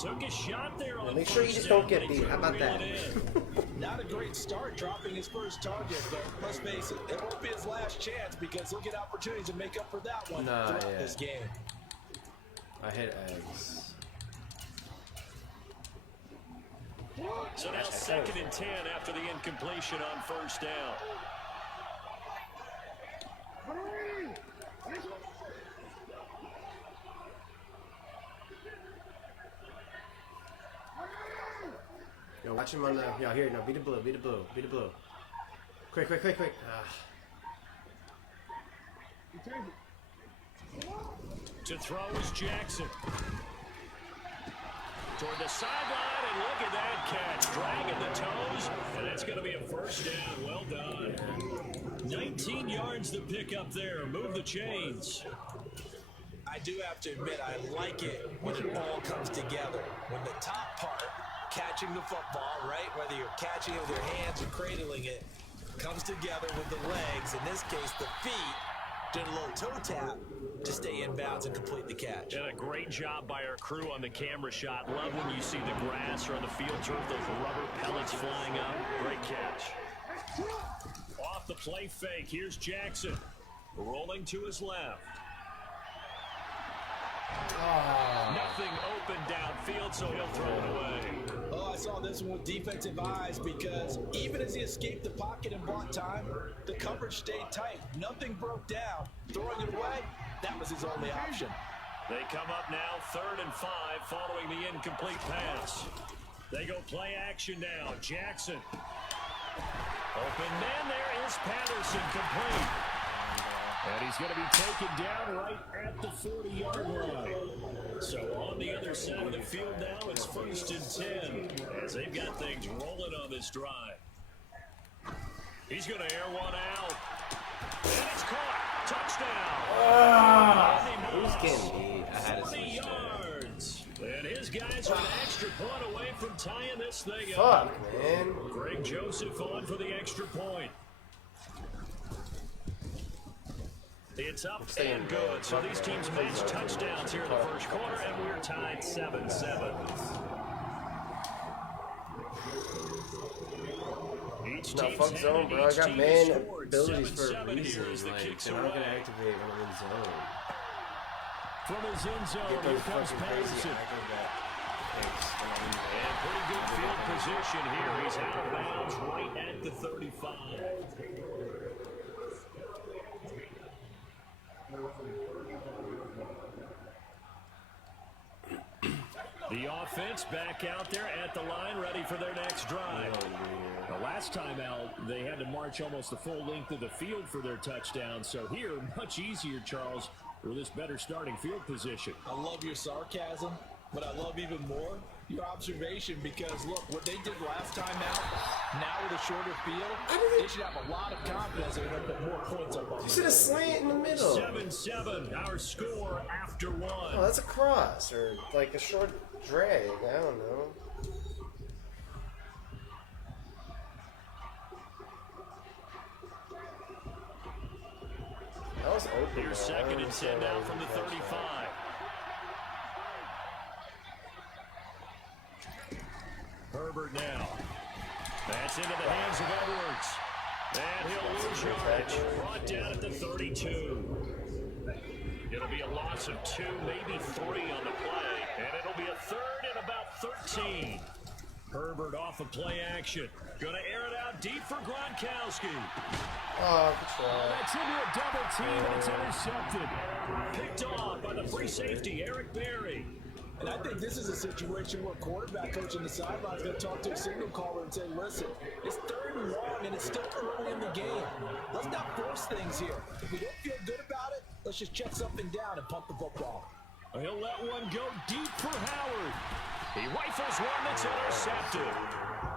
Took a shot there on make sure you just don't get beat. How about that? Not a great start dropping his first target, but let's face it, it won't be his last chance because he'll get opportunities to make up for that one throughout this game. I hit eggs. So now 2nd and 10 after the incompletion on first down. Yo, watch him on the. Yo, here, no, beat the blue, beat the blue, beat the blue. Quick, quick, quick, quick. To throw is Jackson. Toward the sideline, and look at that catch. Dragging the toes, and that's going to be a first down. Well done. 19 yards to pick up there. Move the chains. I do have to admit, I like it when it all comes together. When the top part, catching the football, right, whether you're catching it with your hands or cradling it, comes together with the legs, in this case the feet, did a little toe tap to stay in bounds and complete the catch. And a great job by our crew on the camera shot. Love when you see the grass or on the field turf, those rubber pellets flying up. Great catch. Off the play fake, here's Jackson. Rolling to his left. Nothing open downfield, so he'll throw it away. Oh, I saw this one with defensive eyes because even as he escaped the pocket and bought time, the coverage stayed tight. Nothing broke down. Throwing it away, that was his only option. They come up now 3rd and 5 following the incomplete pass. They go play action now. Jackson. Open man, there is Patterson, complete. And he's going to be taken down right at the 40-yard line. So on the other side of the field now, it's 1st and 10 as they've got things rolling on this drive. He's going to air one out. And it's caught. Touchdown. Who's getting beat? I had a 40 yards. And his guys are an extra point away from tying this thing Fuck, up. man. Greg Joseph on for the extra point. It's up and good. So these teams match touchdowns here in the first quarter, and we're tied 7-7. No, fuck zone, bro. I got man abilities for a reason. Like, they're not going to activate when I'm in zone. From his end zone, here comes Patterson. And pretty good field position here. He's out of bounds right at the 35. The offense back out there at the line, ready for their next drive. The last time out, they had to march almost the full length of the field for their touchdown. So here, much easier, Charles, with this better starting field position. I love your sarcasm, but I love even more your observation, because look, what they did last time out, now with a shorter field, they should have a lot of confidence they're going to put more points up on. You should have slant in the middle. 7-7, our score after one. Oh, that's a cross or like a short drag. I don't know. That was open. Here's second and 10 now from the 35. Herbert now. That's into the hands of Edwards. And he'll lose yardage. Brought down at the 32. It'll be a loss of 2, maybe 3 on the play. And it'll be a third and about 13. Herbert off of play action. Gonna air it out deep for Gronkowski. Oh, good try. That's into a double team, and it's intercepted. Picked off by the free safety, Eric Berry. And I think this is a situation where quarterback coach on the sideline is going to talk to a signal caller and say, listen, it's 3rd and long, and it's still early in the game. Let's not force things here. If we don't feel good about it, let's just check something down and pump the football. He'll let one go deep for Howard. He rifles one that's intercepted.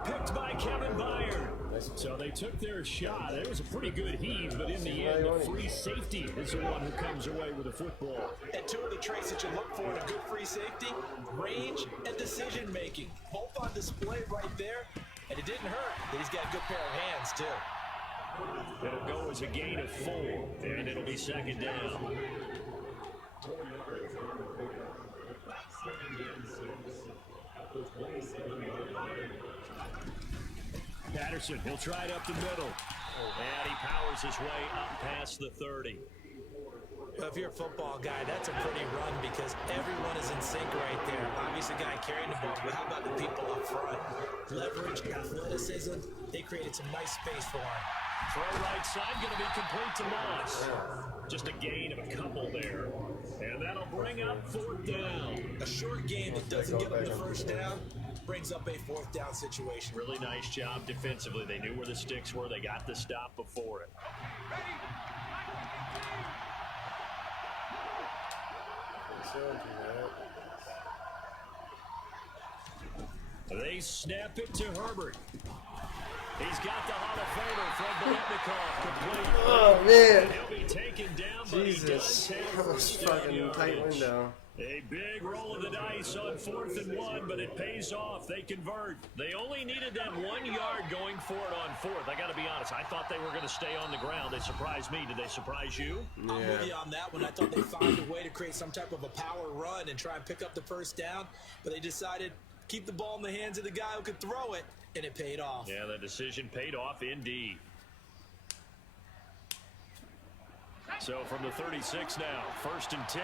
Picked by Kevin Byard. So they took their shot. It was a pretty good heave, but in the end, the free safety is the one who comes away with the football. And 2 of the traits that you look for in a good free safety, range and decision-making. Both on display right there, and it didn't hurt that he's got a good pair of hands, too. It'll go as a gain of 4, and it'll be 2nd down. Patterson, he'll try it up the middle. And he powers his way up past the 30. Well, if you're a football guy, that's a pretty run because everyone is in sync right there. Obviously, the guy carrying the ball, but how about the people up front? Leverage, athleticism, they created some nice space for him. Throw right side, going to be complete to Moss. Just a gain of a couple there. And that'll bring up 4th down. A short game that doesn't give them the first down brings up a 4th down situation. Really nice job defensively. They knew where the sticks were. They got the stop before it. They snap it to Herbert. He's got the Hall of Famer, Fred Biletnikoff, complete. Oh, man. He'll be taken down, Jesus. That was fucking tight window. A big roll of the dice on 4th and 1, but it pays off. They convert. They only needed that 1 yard going for it on 4th. I got to be honest. I thought they were going to stay on the ground. They surprised me. Did they surprise you? Yeah. I'm with you on that one. I thought they found a way to create some type of a power run and try and pick up the first down, but they decided keep the ball in the hands of the guy who could throw it, and it paid off. Yeah, the decision paid off indeed. So from the 36 now, 1st and 10.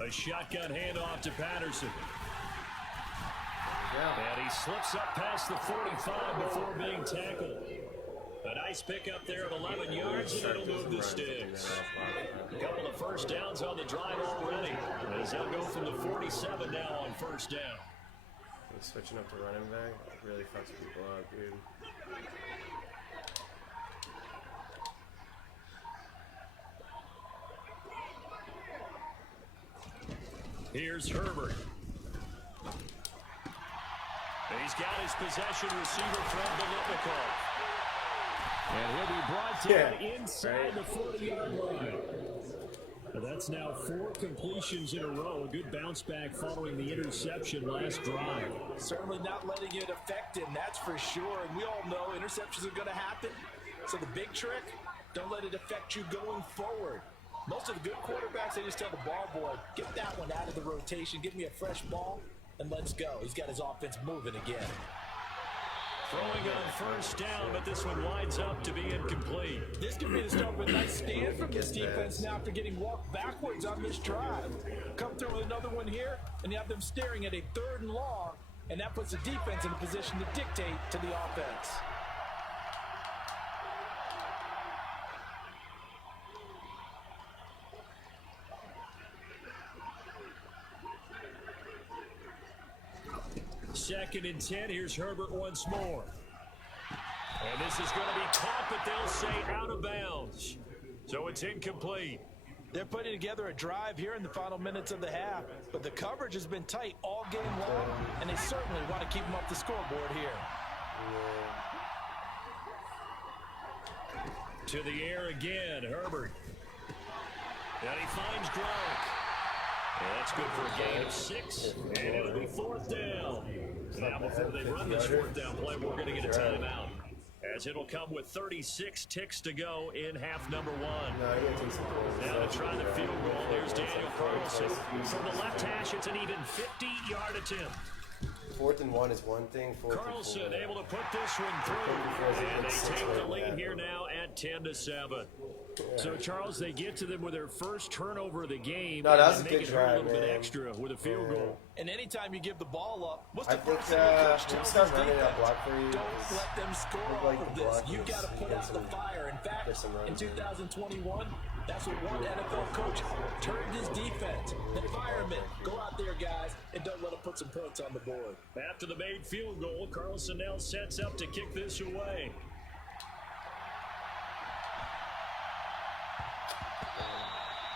A shotgun handoff to Patterson. And he slips up past the 45 before being tackled. A nice pickup there of 11 yards, and it'll move the sticks. A couple of first downs on the drive already. As they'll go from the 47 now on 1st down. Switching up to running back really fucks people up, dude. Here's Herbert. He's got his possession receiver, Fred Biletnikoff. And he'll be brought down inside the 40-yard line. That's now 4 completions in a row. A good bounce back following the interception last drive. Certainly not letting it affect him, that's for sure. And we all know interceptions are going to happen. So the big trick, don't let it affect you going forward. Most of the good quarterbacks, they just tell the ball boy, get that one out of the rotation, give me a fresh ball, and let's go. He's got his offense moving again. Throwing on 1st down, but this one winds up to be incomplete. This could be the start of a nice stand from this defense now after getting walked backwards on this drive. Come through with another one here, and you have them staring at a 3rd and long, and that puts the defense in a position to dictate to the offense. 2nd and 10. Here's Herbert once more. And this is going to be caught, but they'll say out of bounds. So it's incomplete. They're putting together a drive here in the final minutes of the half, but the coverage has been tight all game long, and they certainly want to keep them off the scoreboard here. To the air again, Herbert. And he finds Gronk. And that's good for a gain of 6, and it'll be 4th down. Now before they run this 4th down play, we're going to get a timeout, as it'll come with 36 ticks to go in half number 1. Now to try the field goal, there's Daniel Carlson. From the left hash, it's an even 50-yard attempt. 4th and 1 is one thing. Carlson able to put this one through, and they take the lead here now at 10-7. So, Charles, they get to them with their first turnover of the game. No, that was a good drive, a little bit extra with a field goal. And anytime you give the ball up, what's the I think start running that block for you. Don't let them score off of this. You got to put out the fire. In fact, in 2021, that's what one NFL coach turned his defense. The environment. Go out there, guys, and don't let them put some points on the board. After the made field goal, Carlson now sets up to kick this away.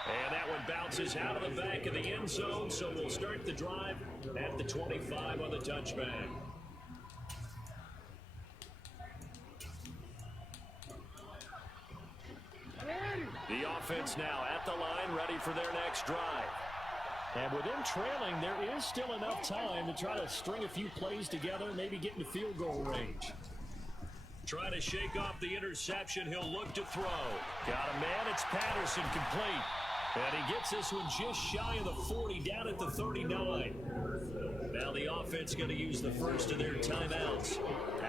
And that one bounces out of the back of the end zone, so we'll start the drive at the 25 on the touchback. The offense now at the line, ready for their next drive. And with them trailing, there is still enough time to try to string a few plays together, maybe get into field goal range. Trying to shake off the interception, he'll look to throw. Got a man, it's Patterson, complete. And he gets this one just shy of the 40, down at the 39. Now the offense going to use the first of their timeouts,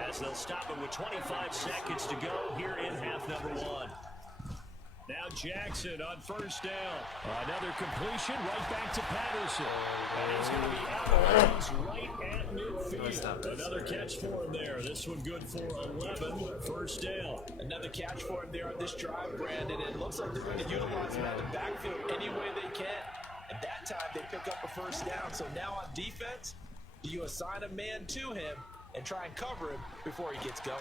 as they'll stop it with 25 seconds to go here in half number 1. Now Jackson on first down. Another completion right back to Patterson. And it's going to be out of bounds right at midfield. Another catch for him there. This one good for 11. First down. Another catch for him there on this drive, Brandon. And it looks like they're going to utilize him at the backfield any way they can. At that time, they pick up a first down. So now on defense, do you assign a man to him and try and cover him before he gets going?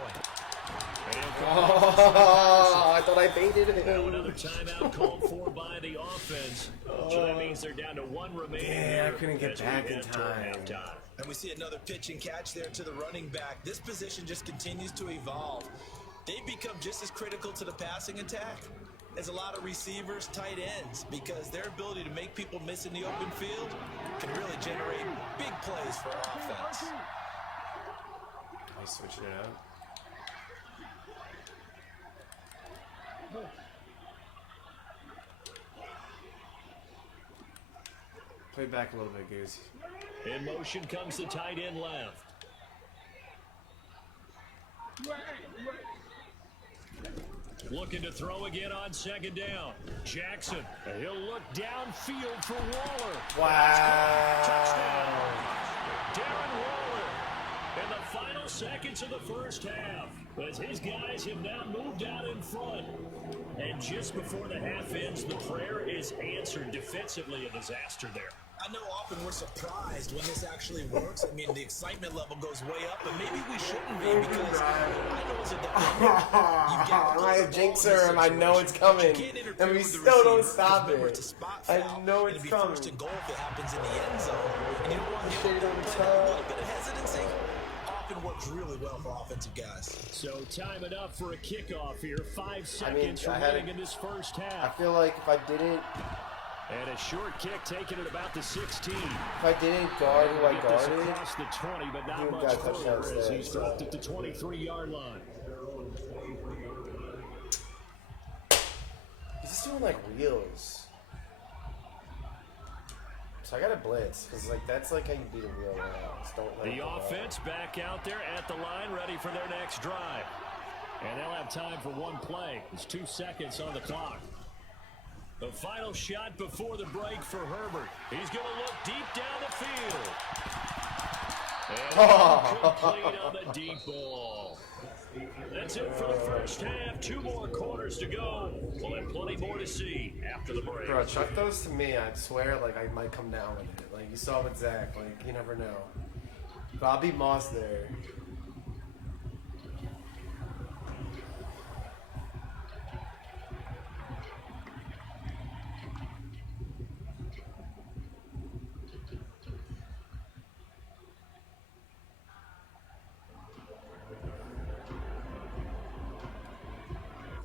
Oh, I thought I baited him. Now another timeout called for by the offense. So that means they're down to 1 remaining. Yeah, I couldn't get back in time. And we see another pitch and catch there to the running back. This position just continues to evolve. They become just as critical to the passing attack as a lot of receivers, tight ends, because their ability to make people miss in the open field can really generate big plays for offense. I switching it out. Play back a little bit, Goose. In motion comes the tight end left. Looking to throw again on second down. Jackson, he'll look downfield for Waller. Wow. Touchdown. Darren Waller. In the final seconds of the first half, as his guys have now moved out in front. And just before the half ends, the prayer is answered. Defensively, a disaster there. I know often we're surprised when this actually works. I mean, the excitement level goes way up, but maybe we shouldn't be, because I know as a defender, I jinx her, I know it's coming, and we still don't stop it. I know it's coming. First and goal if it happens in the end zone, and you don't want to get a little bit of hesitancy. Often works really well for offensive guys. So time it up for a kickoff here. 5 seconds remaining in this first half. I feel like if I didn't... And a short kick taken at about the 16. If I didn't guard who I guarded, across the 20, but not much further as he's dropped at the 23-yard line. He's just doing like wheels. So I got to blitz, because like that's like how you beat a wheel now. Just don't let the offense back out there at the line, ready for their next drive. And they'll have time for one play. There's 2 seconds on the clock. The final shot before the break for Herbert. He's going to look deep down the field. And complete on the deep ball. That's it for the first half. 2 more quarters to go. We'll have plenty more to see after the break. Bro, chuck those to me. I swear, like I might come down with it. Like you saw with Zach. Like you never know. Bobby Moss there.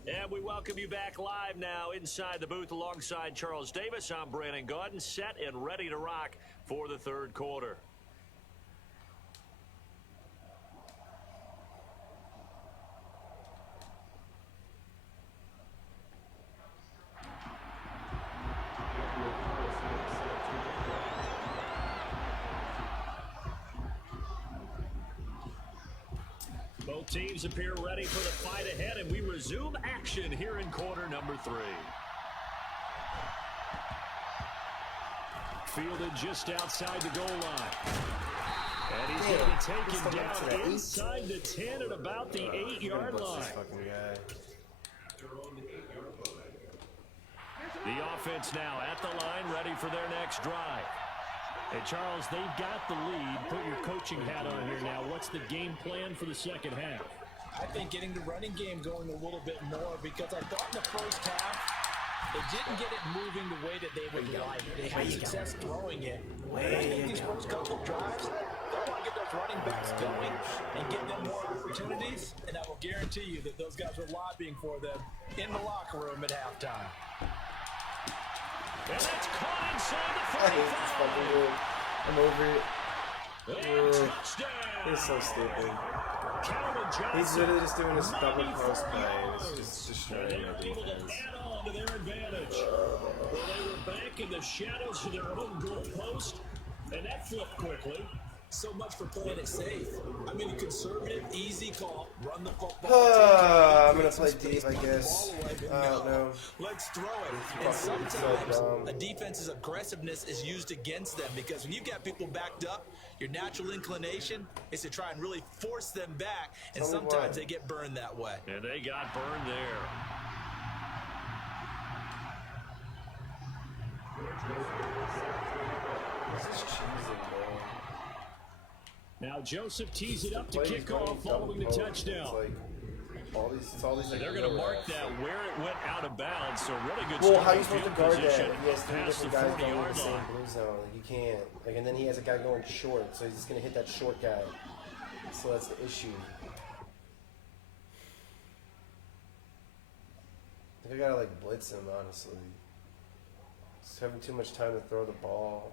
And we welcome you back live now inside the booth alongside Charles Davis. I'm Brandon Gaudin, set and ready to rock for the third quarter. Both teams appear ready for the fight ahead, and we resume action here in quarter number 3. Fielded just outside the goal line. And he's going to be taken down inside the 10 at about the 8-yard line. The offense now at the line, ready for their next drive. And, Charles, they've got the lead. Put your coaching hat on here now. What's the game plan for the second half? I think getting the running game going a little bit more, because I thought in the first half they didn't get it moving the way that they would like. They had success throwing it. I think these first couple of drives, they want to get those running backs going and give them more opportunities, and I will guarantee you that those guys are lobbying for them in the locker room at halftime. And that's caught inside the 45. I hate this fucking game. I'm over it. He's so stupid. He's literally just doing a stubborn post play, and it's just destroying their defense. To their advantage. Well, they were back in the shadows of their own goal post, and that flipped quickly. So much for playing it safe. I mean, a conservative, easy call. Run the football. I'm going to play deep, I guess. I don't know. Let's throw it. And sometimes a defense's aggressiveness is used against them, because when you've got people backed up, your natural inclination is to try and really force them back, and sometimes they get burned that way. And they got burned there. This is cheesy, bro. Now Joseph tees it up to kick off following the touchdown. It's all these they're going to mark that where it went out of bounds, so really good Well, how are you supposed to guard that if he has 3 past different the guys going in 40-yard the same line. blue zone? Like, you can't. Like, and then he has a guy going short, so he's just going to hit that short guy. So that's the issue. I think I got to, like, blitz him, honestly. Just having too much time to throw the ball.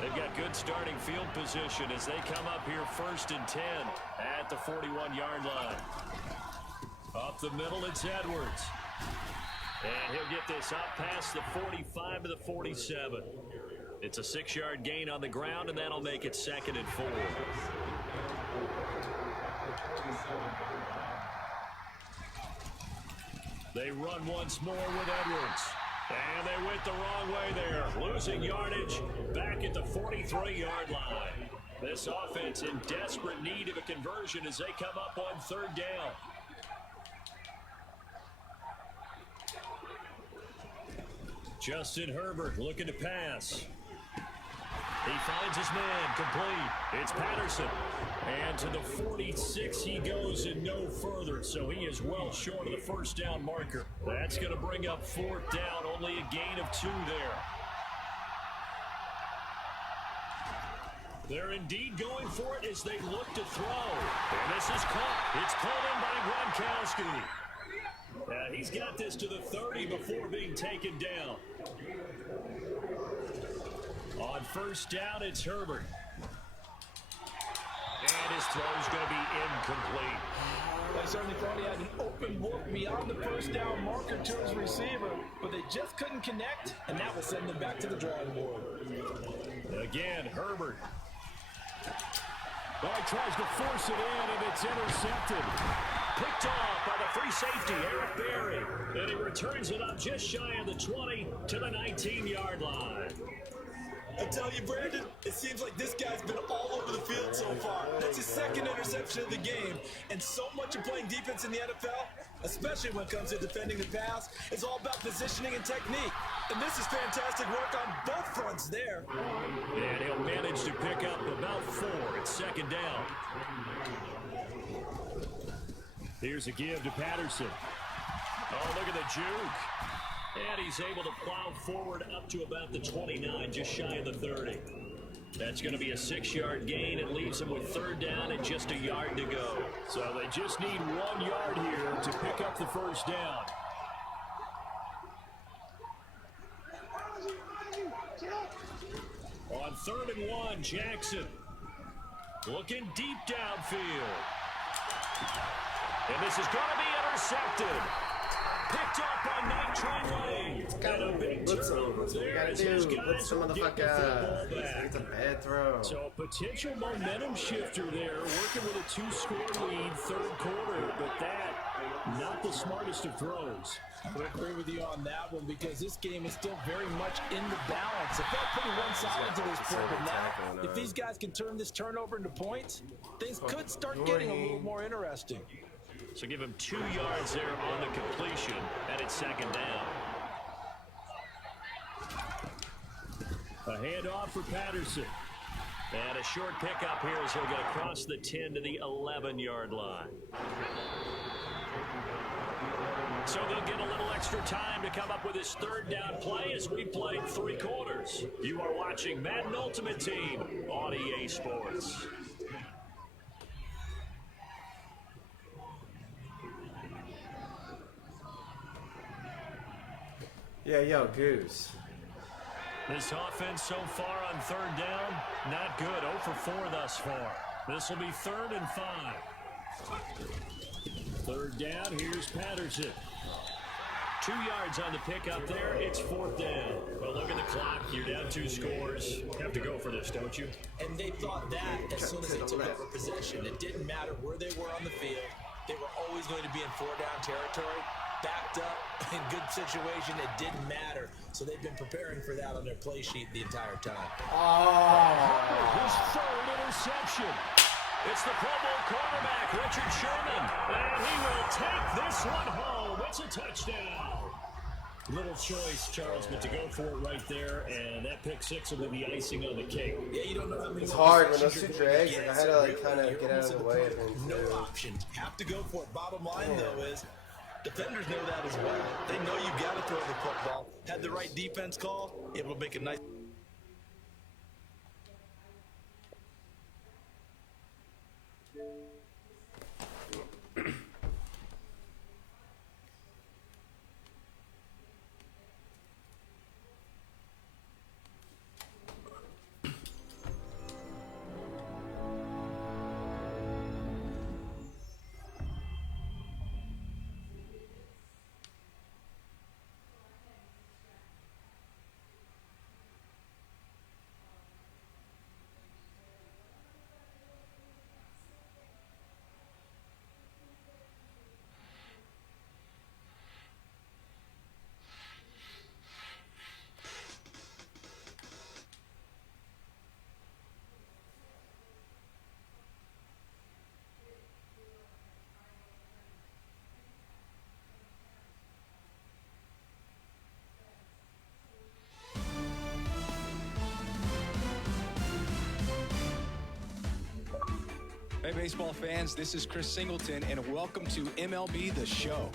They've got good starting field position as they come up here 1st and 10 at the 41-yard line. Up the middle, it's Edwards. And he'll get this up past the 45 to the 47. It's a 6-yard gain on the ground, and that'll make it 2nd and 4. They run once more with Edwards. And they went the wrong way there, losing yardage back at the 43-yard line. This offense in desperate need of a conversion as they come up on 3rd down. Justin Herbert looking to pass. He finds his man, complete. It's Patterson. And to the 46 he goes and no further, so he is well short of the 1st down marker. That's going to bring up 4th down, only a gain of 2 there. They're indeed going for it as they look to throw. And this is caught. It's pulled in by Gronkowski. He's got this to the 30 before being taken down. On 1st down, it's Herbert. And his throw's going to be incomplete. They certainly thought he had an open look beyond the 1st down marker to his receiver, but they just couldn't connect, and that will send them back to the drawing board. Again, Herbert. Well, he tries to force it in, and it's intercepted. Picked off by the free safety, Eric Berry. And he returns it up just shy of the 20 to the 19-yard line. I tell you, Brandon, it seems like this guy's been all over the field so far. That's his 2nd interception of the game. And so much of playing defense in the NFL, especially when it comes to defending the pass. It's all about positioning and technique. And this is fantastic work on both fronts there. And he'll manage to pick up about 4. It's second down. Here's a give to Patterson. Oh, look at the juke. And he's able to plow forward up to about the 29, just shy of the 30. That's going to be a 6-yard gain. It leaves them with third down and just a yard to go. So they just need 1 yard here to pick up the first down. On 3rd and 1, Jackson looking deep downfield. And this is going to be intercepted. Picked up by Night Train Lane. And a big turnover there as his guys will get the football back. It's a bad throw. So a potential momentum shifter there, working with a 2-score lead, third quarter, but that, not the smartest of throws. I agree with you on that one because this game is still very much in the balance. It felt pretty one-sided to this point, but now, if these guys can turn this turnover into points, things could start getting a little more interesting. So give him 2 yards there on the completion, and it's second down. A handoff for Patterson. And a short pickup here as he'll get across the 10 to the 11-yard line. So they'll get a little extra time to come up with his third down play as we played 3 quarters. You are watching Madden Ultimate Team on EA Sports. Yeah, yo, Goose. This offense so far on third down, not good. 0 for 4 thus far. This will be 3rd and 5. Third down, here's Patterson. 2 yards on the pickup there. It's 4th down. Well, look at the clock. You're down 2 scores. You have to go for this, don't you? And they thought that as soon as they took over possession. It didn't matter where they were on the field. They were always going to be in 4-down territory. Backed up, in good situation, it didn't matter. So they've been preparing for that on their play sheet the entire time. Oh! His 3rd interception. It's the Pro Bowl quarterback, Richard Sherman. And he will take this one home. It's a touchdown. Little choice, Charles, but to go for it right there, and that pick 6 will be the icing on the cake. Yeah, you don't know how many. It's hard when those 2 drags. Like, I had to like kind of get out of the way of him. No options. Have to go for it. Bottom line, though, is defenders know that as well. They know you've got to throw the football. Had the right defense call, able to make a nice. Hey, baseball fans, this is Chris Singleton, and welcome to MLB The Show.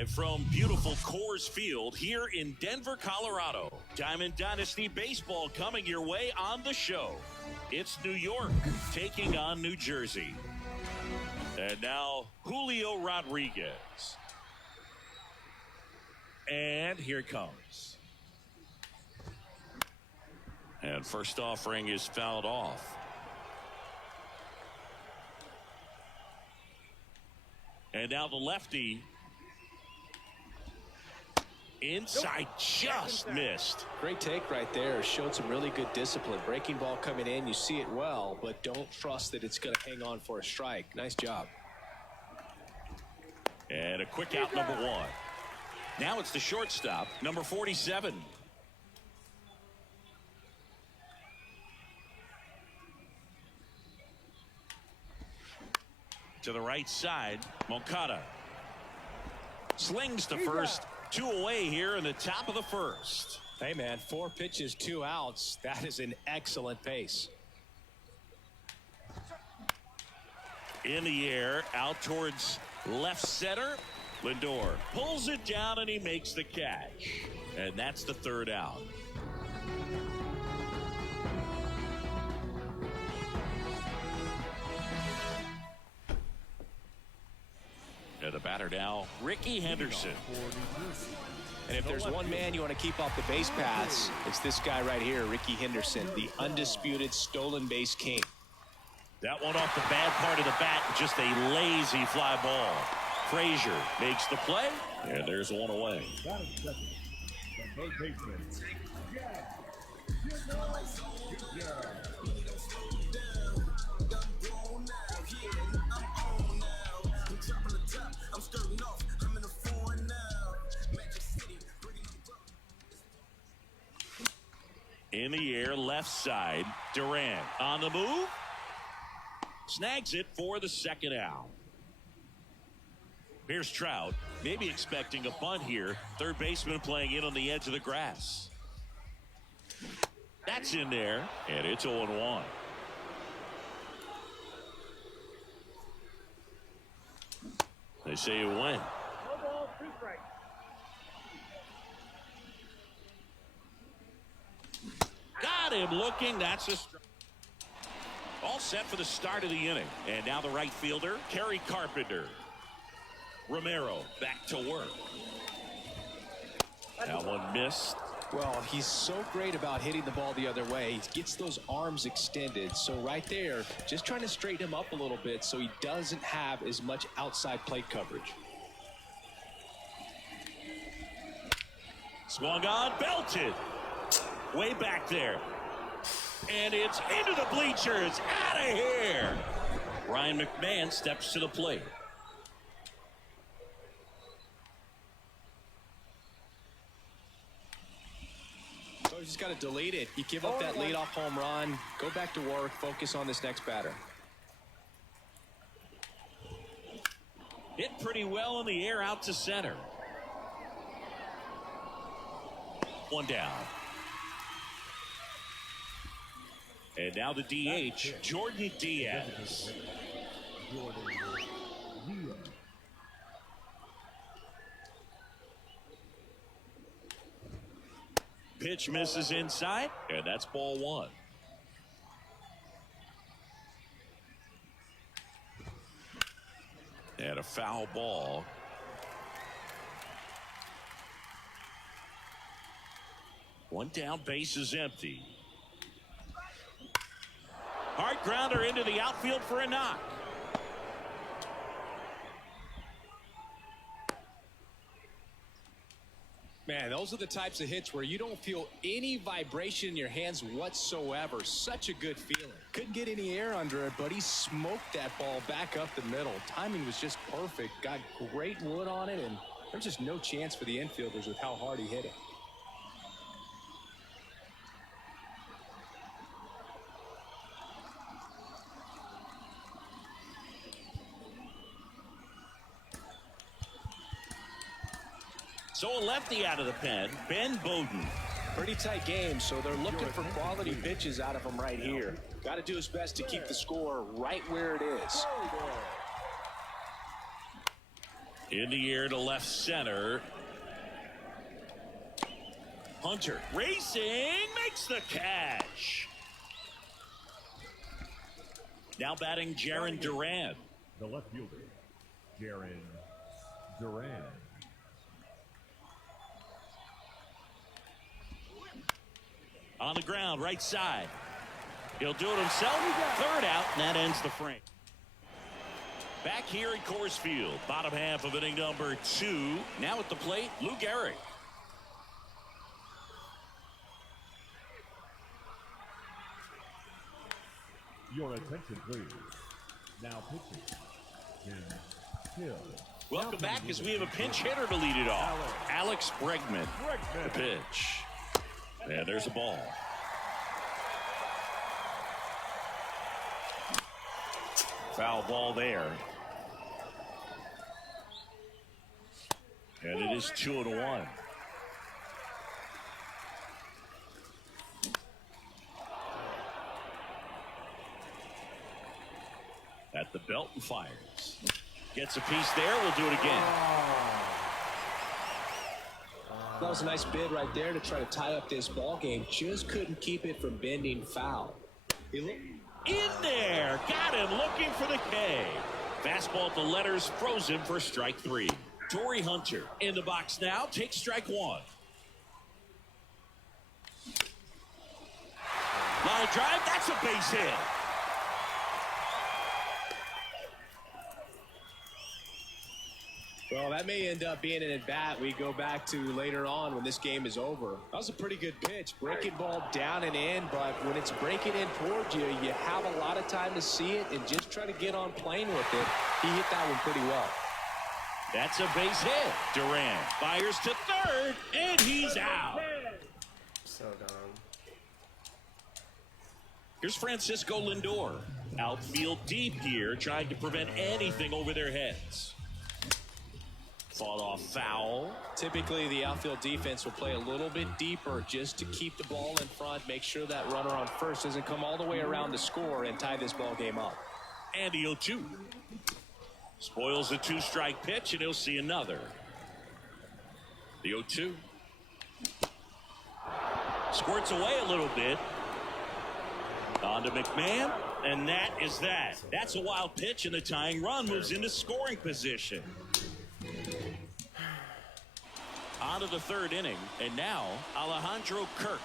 live from beautiful Coors Field here in Denver, Colorado. Diamond Dynasty Baseball coming your way on the show. It's New York taking on New Jersey. And now Julio Rodriguez. And here it comes. And first offering is fouled off. And now the lefty. Inside, just missed. Great take right there. Showed some really good discipline. Breaking ball coming in, you see it well, but don't trust that it's going to hang on for a strike. Nice job. And a quick out, number 1. Now it's the shortstop, number 47. To the right side, Moncada. Slings to first. 2 away here in the top of the first. Hey, man, 4 pitches, 2 outs. That is an excellent pace. In the air, out towards left center. Lindor pulls it down, and he makes the catch. And that's the 3rd out. And the batter now, Ricky Henderson. And if there's one man you want to keep off the base paths, it's this guy right here, Ricky Henderson, the undisputed stolen base king. That one off the bad part of the bat, just a lazy fly ball. Frazier makes the play, and there's 1 away. In the air, left side, Durant on the move. Snags it for the 2nd out. Here's Trout, maybe expecting a bunt here. 3rd baseman playing in on the edge of the grass. That's in there, and it's 0-1. They say you win. Got him looking. That's a strike. All set for the start of the inning. And now the right fielder, Kerry Carpenter. Romero back to work. That one missed. Well, he's so great about hitting the ball the other way. He gets those arms extended. So right there, just trying to straighten him up a little bit so he doesn't have as much outside plate coverage. Swung on, belted. Way back there. And it's into the bleachers. Out of here. Ryan McMahon steps to the plate. So you just got to delete it. You give up that leadoff home run. Go back to work. Focus on this next batter. Hit pretty well in the air out to center. 1 down. And now the DH, Jordan Diaz. Pitch misses inside, and that's ball 1. And a foul ball. One down, base is empty. Hard grounder into the outfield for a knock. Man, those are the types of hits where you don't feel any vibration in your hands whatsoever. Such a good feeling. Couldn't get any air under it, but he smoked that ball back up the middle. Timing was just perfect. Got great wood on it, and there's just no chance for the infielders with how hard he hit it. So a lefty out of the pen, Ben Bowden. Pretty tight game, so they're looking for quality pitches out of him right here. Got to do his best to keep the score right where it is. In the air to left center. Hunter racing, makes the catch. Now batting Jarren Duran. The left fielder, Jarren Duran. On the ground, right side. He'll do it himself. Third out, and that ends the frame. Back here at Coors Field, bottom half of inning number 2. Now at the plate, Lou Gehrig. Your attention, please. Now pitching, Jim Hill. Welcome back as we have a pinch hitter to lead it off. Alex Bregman. The pitch. And there's a ball. Foul ball there. And it is 2-1. At the belt and fires. Gets a piece there. We'll do it again. That was a nice bid right there to try to tie up this ball game. Just couldn't keep it from bending foul. In there. Got him looking for the K. Fastball at the letters, frozen for strike 3. Torrey Hunter in the box now. Takes strike 1. Line drive. That's a base hit. Well, that may end up being an at-bat we go back to later on when this game is over. That was a pretty good pitch. Breaking ball down and in, but when it's breaking in towards you, you have a lot of time to see it and just try to get on plane with it. He hit that one pretty well. That's a base hit. Duran fires to third, and he's out. So dumb. Here's Francisco Lindor. Outfield deep here, trying to prevent anything over their heads. Fought off foul. Typically, the outfield defense will play a little bit deeper just to keep the ball in front, make sure that runner on first doesn't come all the way around to score and tie this ball game up. And the 0-2. Spoils the 2-strike pitch, and he'll see another. The 0-2. Squirts away a little bit. On to McMahon, and that is that. That's a wild pitch, and the tying run moves into scoring position. On to the third inning, and now Alejandro Kirk.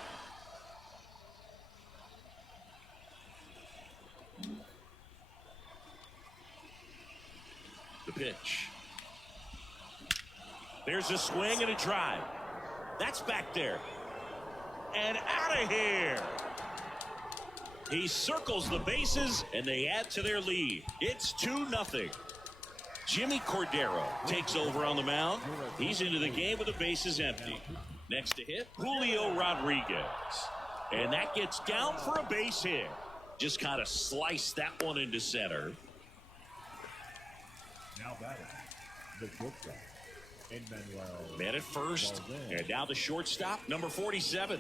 The pitch. There's a swing and a drive. That's back there. And out of here. He circles the bases, and they add to their lead. It's 2-0. Jimmy Cordero takes over on the mound. He's into the game with the bases empty. Next to hit, Julio Rodriguez. And that gets down for a base hit. Just kind of sliced that one into center. Now batting, the shortstop, Emmanuel. Man at first, and now the shortstop, number 47.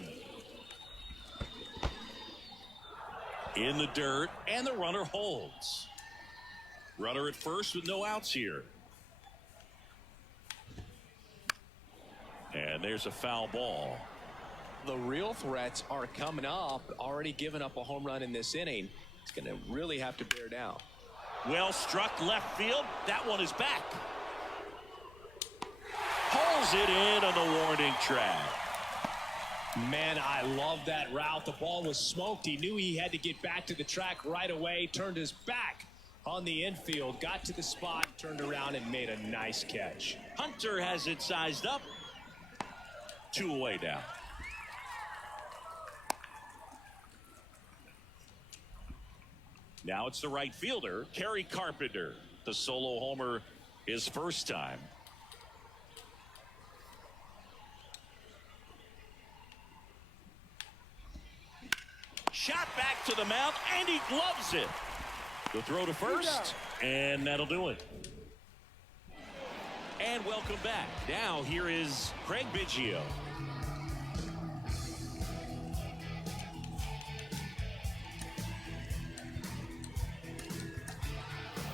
In the dirt, and the runner holds. Runner at first with no outs here. And there's a foul ball. The real threats are coming up. Already given up a home run in this inning. It's going to really have to bear down. Well struck left field. That one is back. Pulls it in on the warning track. Man, I love that route. The ball was smoked. He knew he had to get back to the track right away. Turned his back on the infield, got to the spot, turned around, and made a nice catch. Hunter has it sized up. 2 away now. Now it's the right fielder, Kerry Carpenter. The solo homer his first time. Shot back to the mound, and he gloves it. The throw to first, and that'll do it. And welcome back. Now here is Craig Biggio.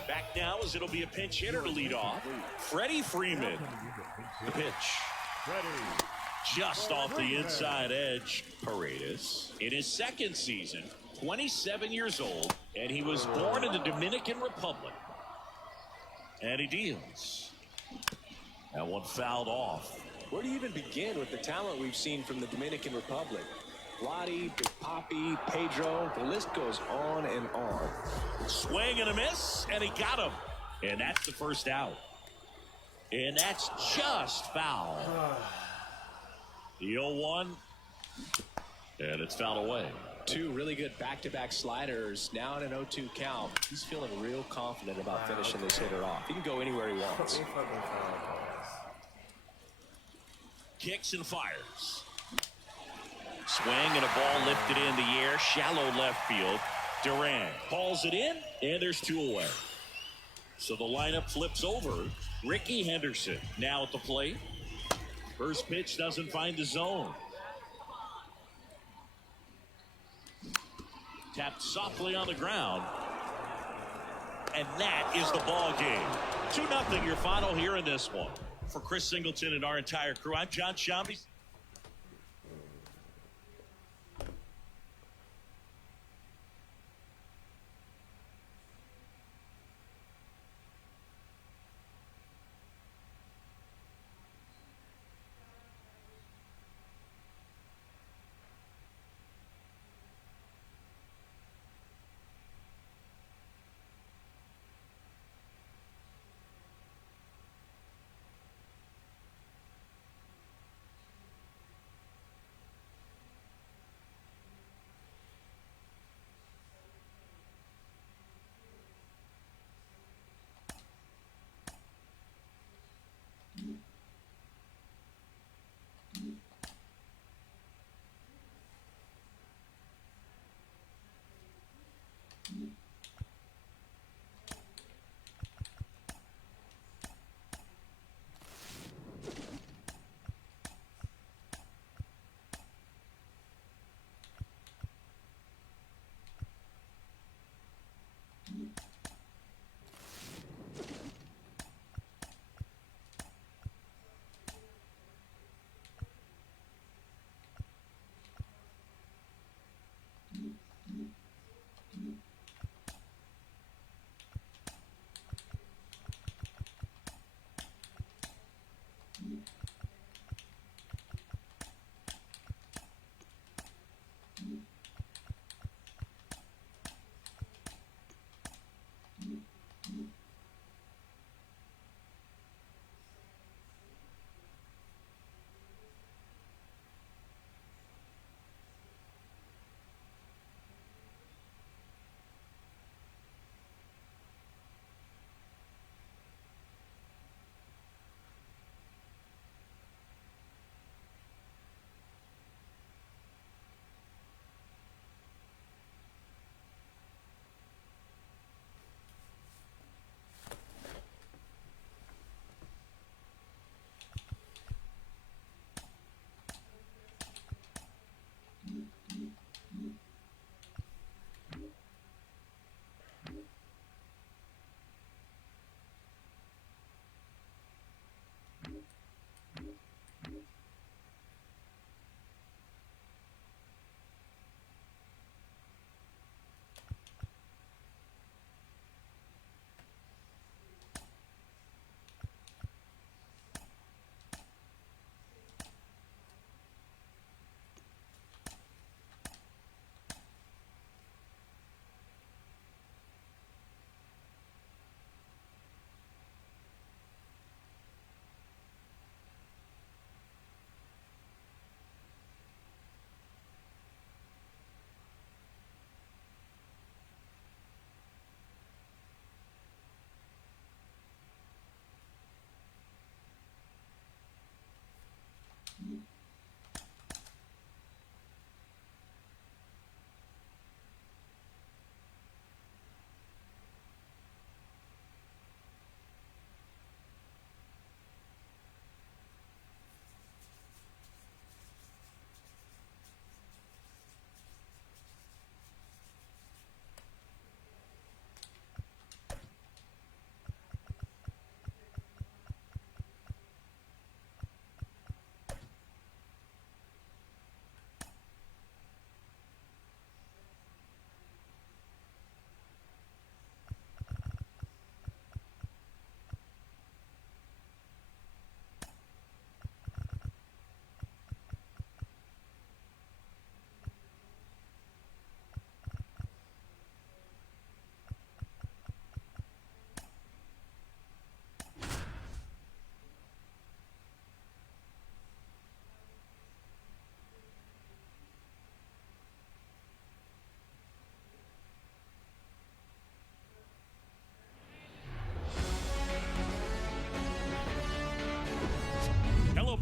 Back now goes. It'll be a pinch hitter to lead off. Freddie Freeman. The pitch. Just off the inside edge. Paredes. In his second season, 27 years old, and he was born in the Dominican Republic. And he deals. That one fouled off. Where do you even begin with the talent we've seen from the Dominican Republic? Lottie, Big Papi, Pedro, the list goes on and on. Swing and a miss, and he got him. And that's the first out. And that's just foul. The 0-1, and it's fouled away. Two really good back-to-back sliders. Now in an 0-2 count. He's feeling real confident about finishing this hitter off. He can go anywhere he wants. Kicks and fires. Swing and a ball lifted in the air. Shallow left field. Durant hauls it in, and there's two away. So the lineup flips over. Ricky Henderson now at the plate. First pitch doesn't find the zone. Tapped softly on the ground. And that is the ball game. 2-0 your final here in this one. For Chris Singleton and our entire crew, I'm John Shambi.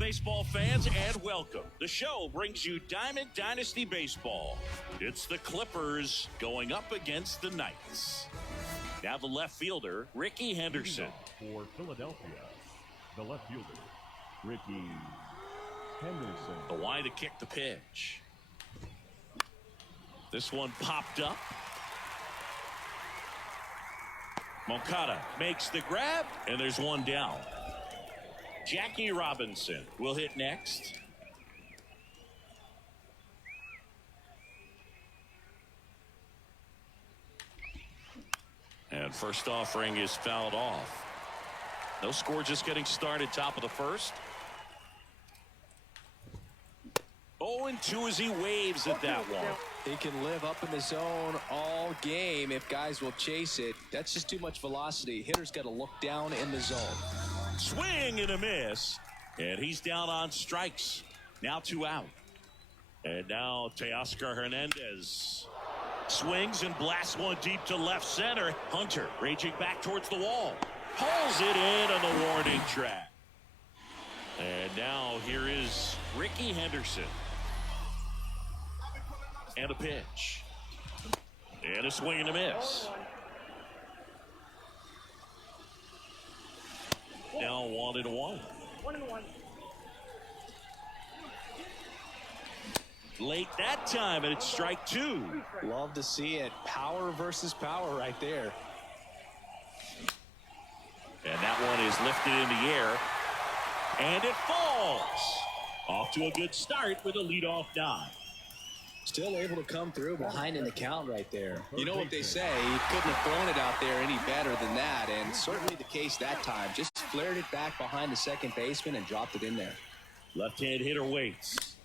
baseball fans, and welcome. The show brings you Diamond Dynasty Baseball. It's the Clippers going up against the Knights. Now the left fielder, Ricky Henderson. For Philadelphia, the left fielder, Ricky Henderson. The wide to kick the pitch. This one popped up. Moncada makes the grab, and there's one down. Jackie Robinson will hit next. And first offering is fouled off. No score, just getting started, top of the first. 0-2 as he waves at that one. He can live up in the zone all game if guys will chase it. That's just too much velocity. Hitter's got to look down in the zone. Swing and a miss. And he's down on strikes. Now 2 out. And now Teoscar Hernandez swings and blasts one deep to left center. Hunter raging back towards the wall. Pulls it in on the warning track. And now here is Ricky Henderson. And a pitch. And a swing and a miss. Now 1-1. 1-1. Late that time, and it's strike 2. Love to see it. Power versus power right there. And that one is lifted in the air. And it falls. Off to a good start with a leadoff dive. Still able to come through behind in the count right there. You know what they say, he couldn't have thrown it out there any better than that, and certainly the case that time. Just flared it back behind the second baseman and dropped it in there. Left-hand hitter waits.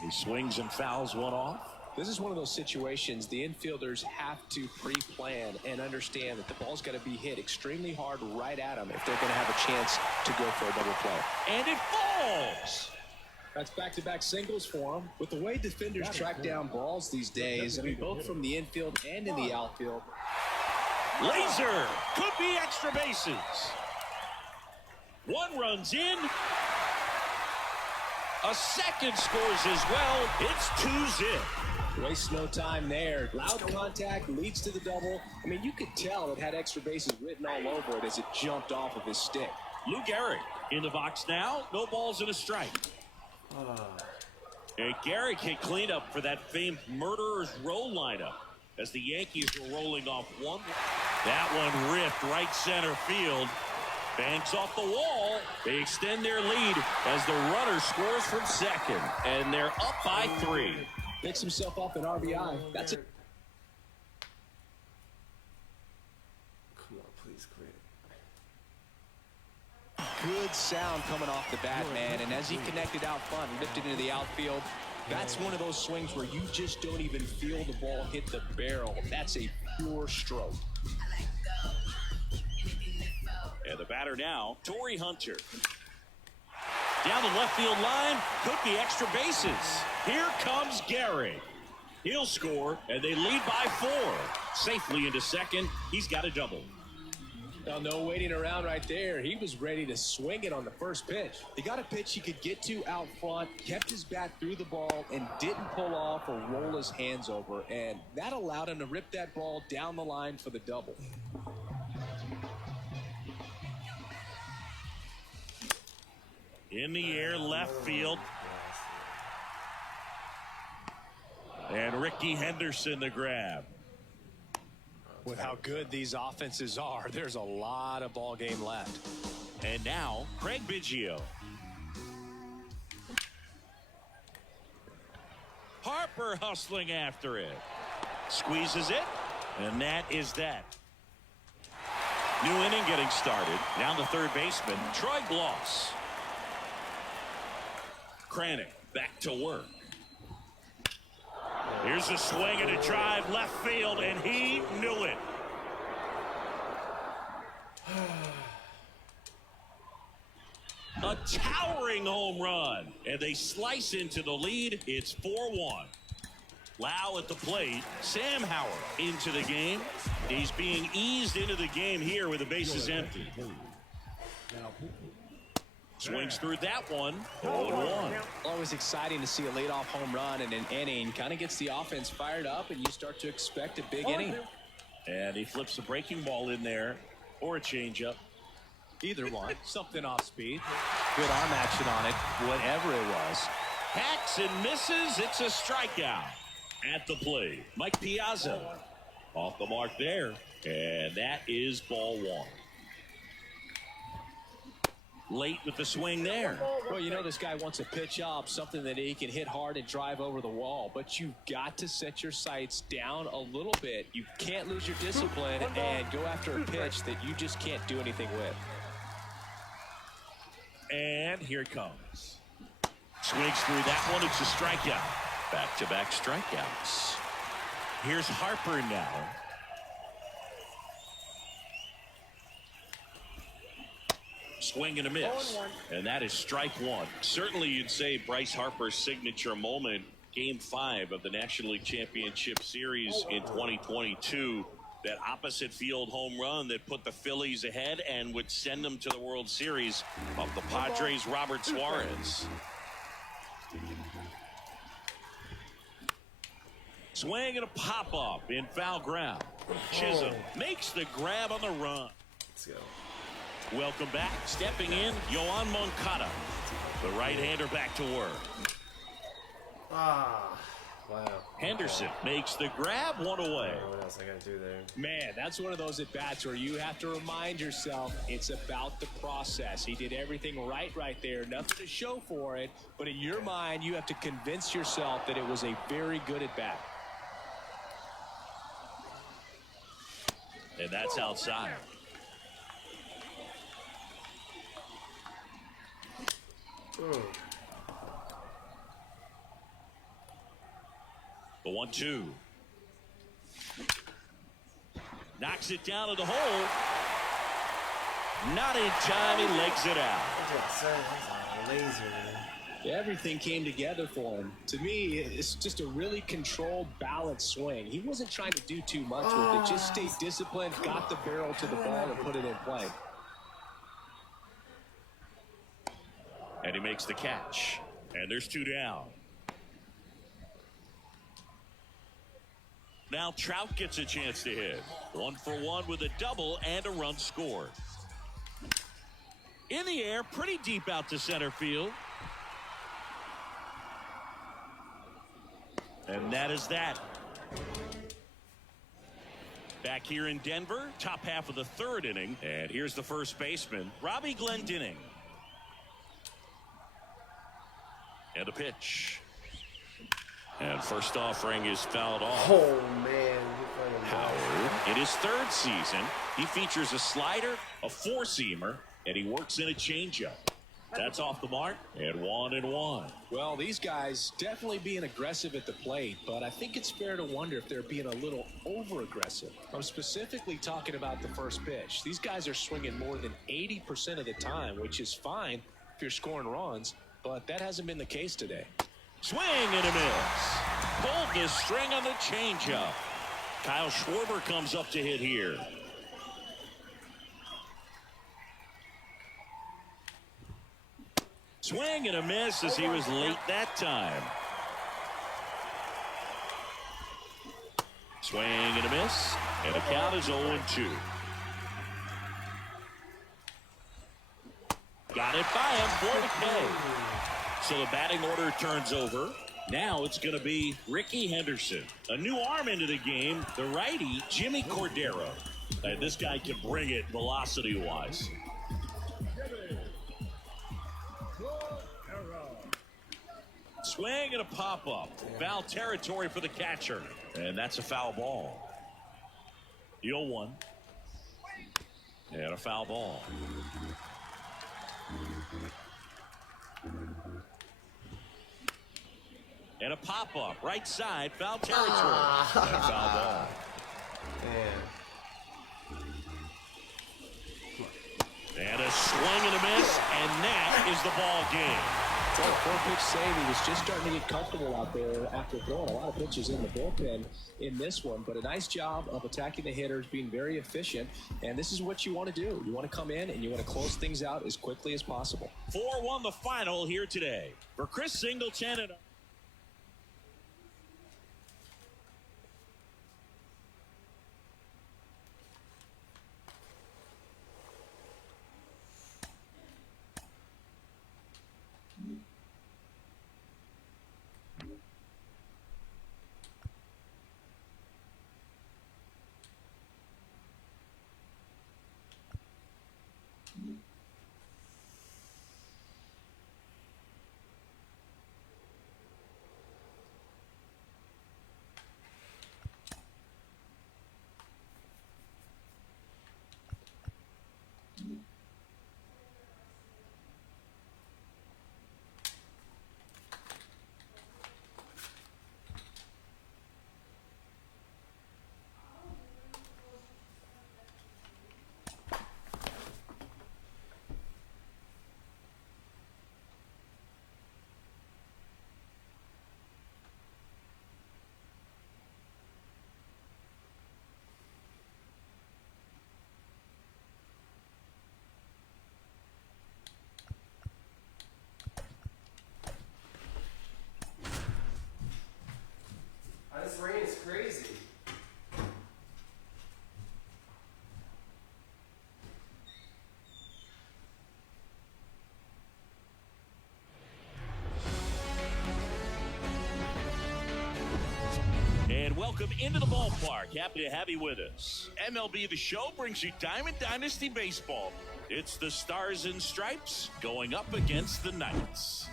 He swings and fouls one off. This is one of those situations the infielders have to pre-plan and understand that the ball's got to be hit extremely hard right at them if they're going to have a chance to go for a double play. And it falls. That's back-to-back singles for him. With the way defenders track down balls these days, I mean, both from the infield and in the outfield. Laser could be extra bases. One runs in. A second scores as well. It's 2-zip. Waste no time there. Loud contact leads to the double. I mean, you could tell it had extra bases written all over it as it jumped off of his stick. Lou Gehrig in the box now. No balls and a strike. And Gehrig hit cleanup for that famed Murderer's Row lineup as the Yankees were rolling off one. That one ripped right center field. Banks off the wall. They extend their lead as the runner scores from second. And they're up by 3. Picks himself up an RBI. That's it. Come on, please quit. Good sound coming off the bat, man. And as he connected out front, lifted into the outfield, that's one of those swings where you just don't even feel the ball hit the barrel. That's a pure stroke. And the batter now, Torrey Hunter. Down the left field line, could be extra bases. Here comes Gehrig. He'll score, and they lead by 4. Safely into second. He's got a double. Now, no waiting around right there. He was ready to swing it on the first pitch. He got a pitch he could get to out front, kept his bat through the ball, and didn't pull off or roll his hands over. And that allowed him to rip that ball down the line for the double. In the air, left field. And Ricky Henderson the grab. With how good these offenses are, there's a lot of ball game left. And now, Craig Biggio. Harper hustling after it. Squeezes it, and that is that. New inning getting started. Now the third baseman, Troy Gloss. Kranick back to work. Here's a swing and a drive left field, and he knew it. A towering home run, and they slice into the lead. It's 4-1. Lau at the plate. Sam Howard into the game. He's being eased into the game here with the bases empty. Swings through that one. 0-1. Always exciting to see a leadoff home run in an inning. Kind of gets the offense fired up, and you start to expect a big inning. And he flips a breaking ball in there or a changeup. Either one. Something off speed. Good arm action on it, whatever it was. Hacks and misses. It's a strikeout. At the plate, Mike Piazza. Off the mark there. And that is ball one. Late with the swing there. Well, you know this guy wants a pitch up, something that he can hit hard and drive over the wall. But you've got to set your sights down a little bit. You can't lose your discipline and go after a pitch that you just can't do anything with. And here it comes. Swings through that one. It's a strikeout. Back-to-back strikeouts. Here's Harper now. Swing and a miss. And that is strike one. Certainly you'd say Bryce Harper's signature moment, Game 5 of the National League Championship Series in 2022. That opposite field home run that put the Phillies ahead and would send them to the World Series of the Padres' Robert Suarez. Swing and a pop-up in foul ground. Chisholm makes the grab on the run. Let's go. Welcome back. Stepping in, Yoan Moncada. The right-hander back to work. Wow. Henderson makes the grab, one away. What else I got to do there? Man, that's one of those at-bats where you have to remind yourself it's about the process. He did everything right there. Nothing to show for it. But in your mind, you have to convince yourself that it was a very good at-bat. And that's outside. The 1-2. Knocks it down to the hole. Not in time. He legs it out. Everything came together for him. To me, it's just a really controlled, balanced swing. He wasn't trying to do too much with it. Just stayed disciplined, got the barrel to the ball, and put it in play. And he makes the catch. And there's two down. Now Trout gets a chance to hit. 1-for-1 with a double and a run scored. In the air, pretty deep out to center field. And that is that. Back here in Denver, top half of the third inning. And here's the first baseman, Robbie Glendening. And a pitch. And first offering is fouled off. Oh, man. Howard, in his third season, he features a slider, a four-seamer, and he works in a changeup. That's off the mark, and 1-1. Well, these guys definitely being aggressive at the plate, but I think it's fair to wonder if they're being a little over-aggressive. I'm specifically talking about the first pitch. These guys are swinging more than 80% of the time, which is fine if you're scoring runs, but that hasn't been the case today. Swing and a miss. Pulled the string on the changeup. Kyle Schwarber comes up to hit here. Swing and a miss as he was late that time. Swing and a miss. And the count is 0-2. Got it by him for the K. So the batting order turns over. Now it's going to be Ricky Henderson. A new arm into the game, the righty, Jimmy Cordero. And this guy can bring it velocity-wise. Swing and a pop-up. Foul territory for the catcher. And that's a foul ball. The 0-1. And a foul ball. And a pop-up, right side, foul territory. And foul ball. And a swing and a miss, and that is the ball game. Well, 4-pitch save. He was just starting to get comfortable out there after throwing a lot of pitches in the bullpen in this one. But a nice job of attacking the hitters, being very efficient. And this is what you want to do. You want to come in and you want to close things out as quickly as possible. 4-1 the final here today. For Chris Singleton and This rain is crazy. And welcome into the ballpark. Happy to have you with us. MLB The Show brings you Diamond Dynasty Baseball. It's the Stars and Stripes going up against the Knights.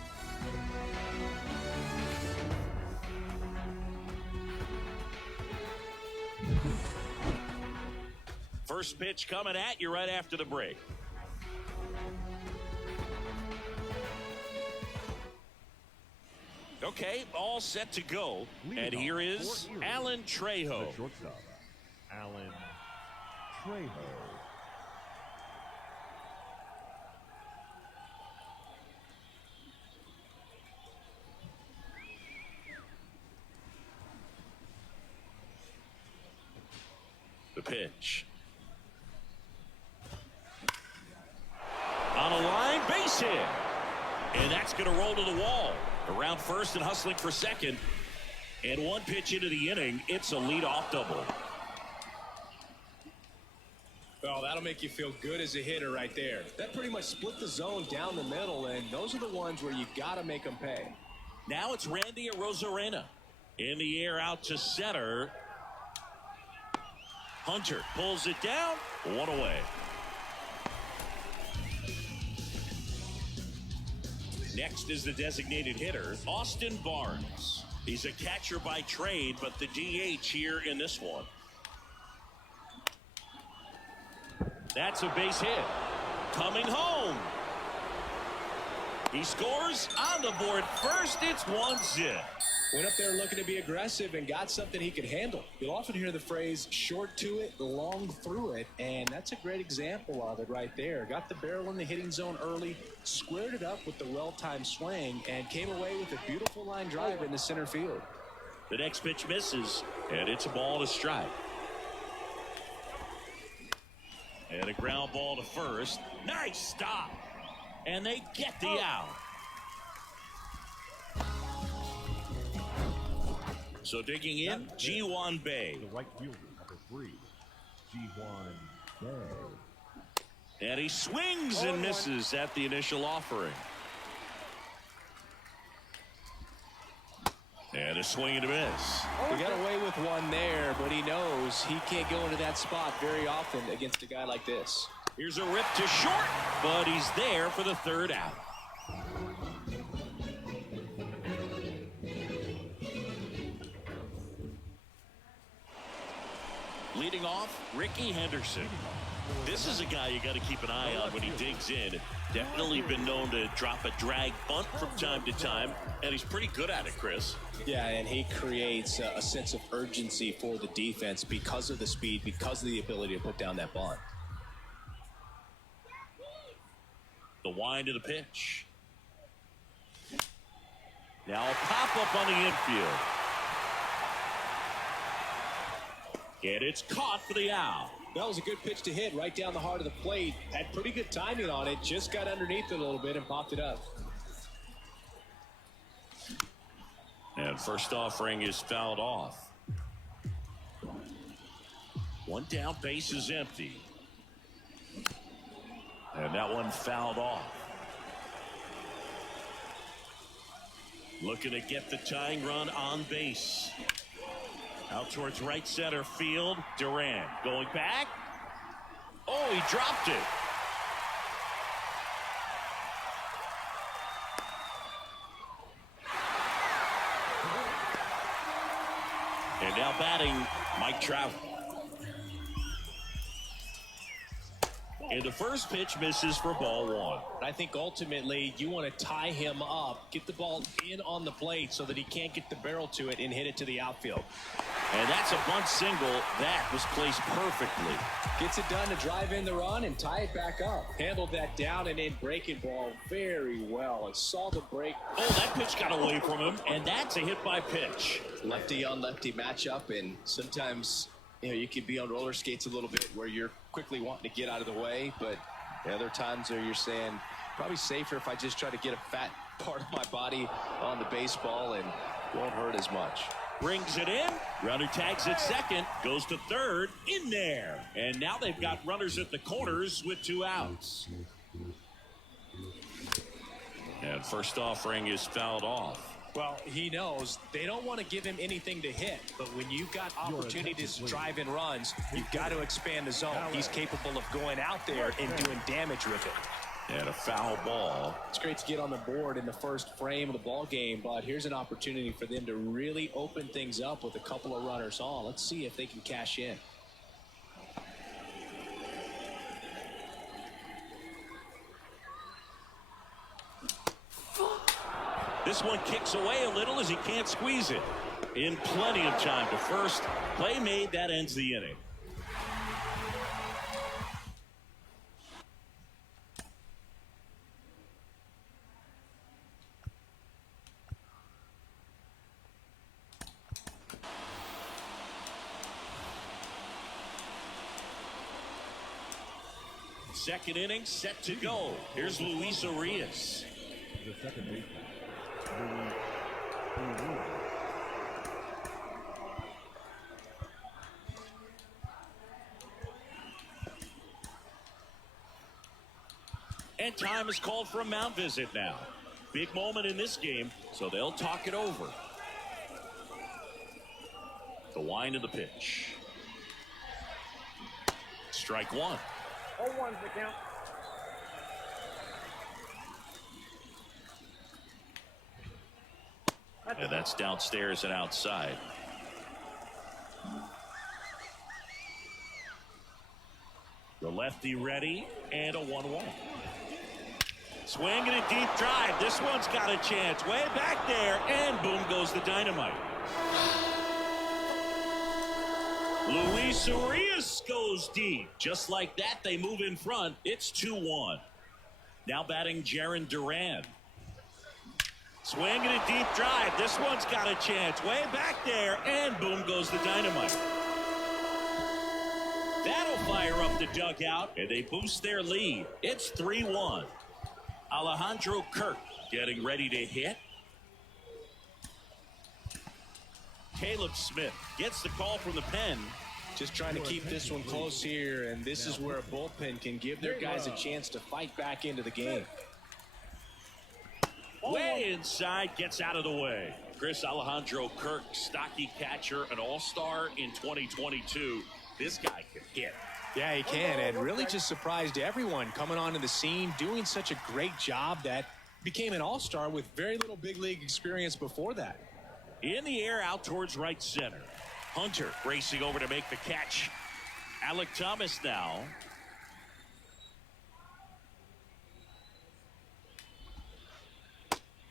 First pitch coming at you right after the break. Okay, all set to go. And here is Alan Trejo. The shortstop, Alan Trejo. The pitch. On a line, base hit. And that's going to roll to the wall. Around first and hustling for second. And one pitch into the inning, it's a leadoff double. Well, that'll make you feel good as a hitter right there. That pretty much split the zone down the middle, and those are the ones where you got to make them pay. Now it's Randy Arozarena. In the air out to center. Hunter pulls it down. One away. Next is the designated hitter, Austin Barnes. He's a catcher by trade, but the DH here in this one. That's a base hit. Coming home. He scores on the board first. It's 1-0. Went up there looking to be aggressive and got something he could handle. You'll often hear the phrase short to it, long through it, and that's a great example of it right there. Got the barrel in the hitting zone early, squared it up with the well-timed swing, and came away with a beautiful line drive in the center field. The next pitch misses, and it's a ball to strike. And a ground ball to first. Nice stop. And they get the out. So digging in, Ji-Hwan Bae. The right fielder, number 3, Ji-Hwan Bae. And he swings and misses at the initial offering. And a swing and a miss. He got away with one there, but he knows he can't go into that spot very often against a guy like this. Here's a rip to short, but he's there for the third out. Leading off, Ricky Henderson. This is a guy you got to keep an eye on when he digs in. Definitely been known to drop a drag bunt from time to time, and he's pretty good at it, Chris. Yeah, and he creates a sense of urgency for the defense because of the speed, because of the ability to put down that bunt. The wind of the pitch. Now a pop-up on the infield. And it's caught for the out. That was a good pitch to hit right down the heart of the plate. Had pretty good timing on it. Just got underneath it a little bit and popped it up. And first offering is fouled off. One down, base is empty. And that one fouled off. Looking to get the tying run on base. Out towards right center field. Duran going back. Oh, he dropped it. And now batting, Mike Trout. And the first pitch misses for ball one. I think ultimately you want to tie him up, get the ball in on the plate so that he can't get the barrel to it and hit it to the outfield. And that's a bunt single. That was placed perfectly. Gets it done to drive in the run and tie it back up. Handled that down and in breaking ball very well. It saw the break. Oh, that pitch got away from him, and that's a hit by pitch. Lefty on lefty matchup, and sometimes you can be on roller skates a little bit where you're quickly wanting to get out of the way, but other times there you're saying probably safer if I just try to get a fat part of my body on the baseball and won't hurt as much. Brings it in. Runner tags at second. Goes to third. In there. And now they've got runners at the corners with 2 outs. And first offering is fouled off. Well, he knows they don't want to give him anything to hit, but when you've got opportunities to drive in runs, you've got to expand the zone. He's capable of going out there and doing damage with it. And a foul ball. It's great to get on the board in the first frame of the ball game, but here's an opportunity for them to really open things up with a couple of runners on. Let's see if they can cash in. This one kicks away a little as he can't squeeze it. In plenty of time to first. Play made. That ends the inning. Second inning set to go. Here's Luis Arias. The second baseman, And time is called for a mound visit now. Big moment in this game, so they'll talk it over. The wind of the pitch. Strike one. 0-1's the count. And that's downstairs and outside. The lefty ready, and a 1-1. Swing and a deep drive. This one's got a chance. Way back there, and boom goes the dynamite. Luis Arias goes deep. Just like that, they move in front. It's 2-1. Now batting Jarren Duran. Swing and a deep drive. This one's got a chance. Way back there, and boom goes the dynamite. That'll fire up the dugout, and they boost their lead. It's 3-1. Alejandro Kirk getting ready to hit. Caleb Smith gets the call from the pen. Just trying to keep this one close here, and this is where a bullpen can give their guys a chance to fight back into the game. Way inside, gets out of the way. Chris Alejandro Kirk, stocky catcher, an all-star in 2022. This guy can hit. Yeah, he can, and really just surprised everyone coming onto the scene, doing such a great job that became an all-star with very little big league experience before that. In the air, out towards right center. Hunter racing over to make the catch. Alec Thomas now.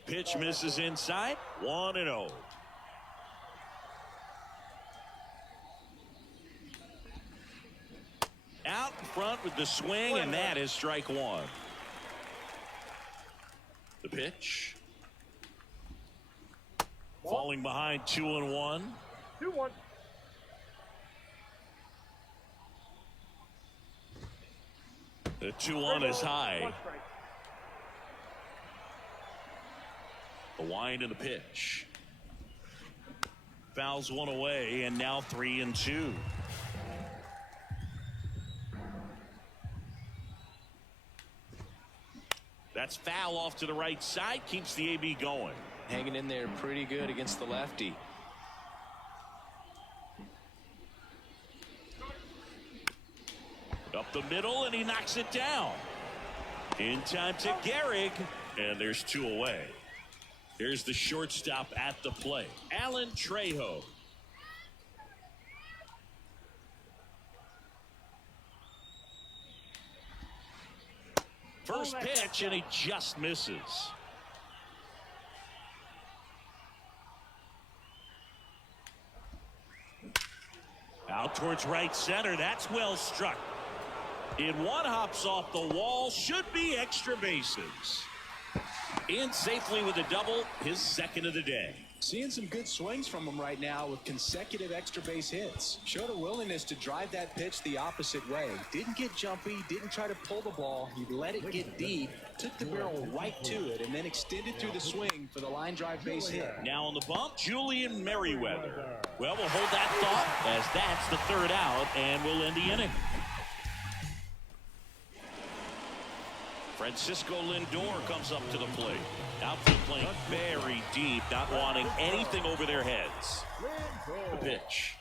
Pitch misses inside. 1-0. Out in front with the swing, and that is strike one. The pitch. Falling behind 2-1. 2-1. The 2-1 is high. The wind and the pitch. Fouls one away, and now 3-2. That's foul off to the right side, keeps the AB going. Hanging in there pretty good against the lefty. Up the middle, and he knocks it down. In time to Gehrig, and there's 2 away. Here's the shortstop at the plate, Alan Trejo. First pitch, and he just misses. Out towards right center. That's well struck. In one, hops off the wall. Should be extra bases. In safely with a double, his second of the day. Seeing some good swings from him right now with consecutive extra base hits. Showed a willingness to drive that pitch the opposite way. Didn't get jumpy, didn't try to pull the ball. He let it get deep, took the barrel right to it, and then extended through the swing for the line drive base hit. Now on the bump, Julian Merriweather. Well, we'll hold that thought as that's the third out, and we'll end the inning. Francisco Lindor comes up to the plate. Outfield playing very deep, not wanting anything over their heads. The pitch.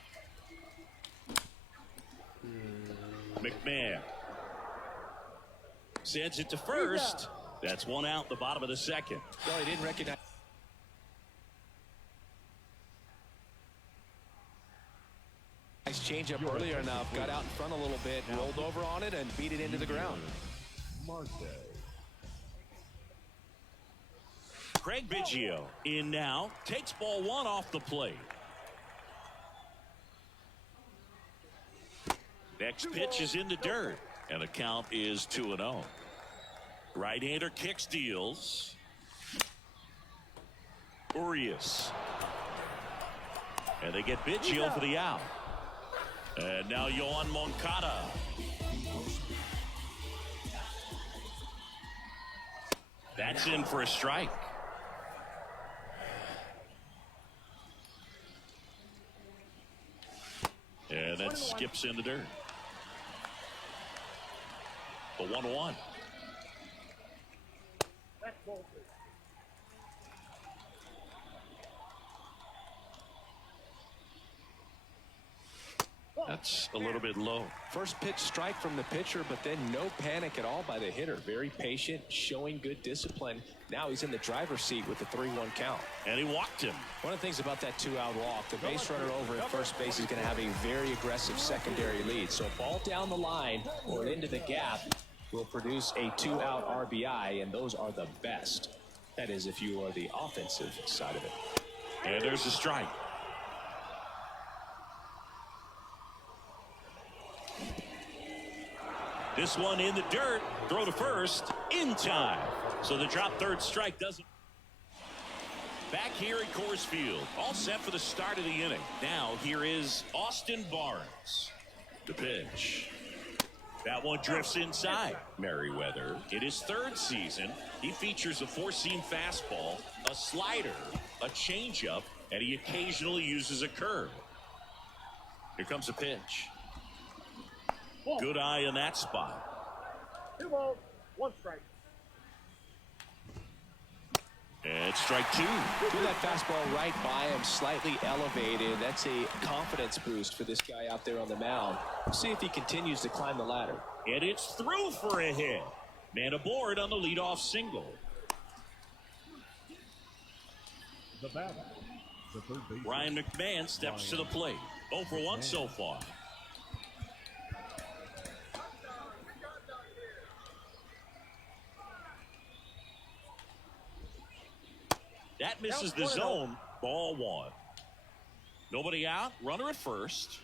McMahon sends it to first. That's 1 out, the bottom of the second. Well, he didn't recognize. Nice changeup earlier enough. Got out in front a little bit, rolled over on it, and beat it into the ground. Craig Biggio in now, takes ball 1 off the plate. Next pitch is in the dirt, and the count is 2-0. Right-hander kicks, deals. Urias. And they get Biggio for the out. And now Yohan Moncada. That's in for a strike. And that skips in the dirt. The 1-1. That's a little bit low. First pitch strike from the pitcher, but then no panic at all by the hitter. Very patient, showing good discipline. Now he's in the driver's seat with the 3-1 count. And he walked him. One of the things about that 2-out walk, the base runner over at first base is going to have a very aggressive secondary lead. So a ball down the line or into the gap will produce a 2-out RBI, and those are the best. That is if you are the offensive side of it. And there's a strike. This one in the dirt, throw to first, in time. So the drop third strike doesn't. Back here at Coors Field, all set for the start of the inning. Now here is Austin Barnes. The pitch. That one drifts inside. Merriweather, in his third season, he features a 4-seam fastball, a slider, a changeup, and he occasionally uses a curve. Here comes a pitch. Good eye in that spot. 2 balls, 1 strike. And it's strike 2. Threw that fastball right by him, slightly elevated. That's a confidence boost for this guy out there on the mound. We'll see if he continues to climb the ladder. And it's through for a hit. Man aboard on the leadoff single. The batter, the third baseman, Ryan McMahon steps to the plate. 0 for 1 so far. That misses the zone. Ball 1. Nobody out. Runner at first.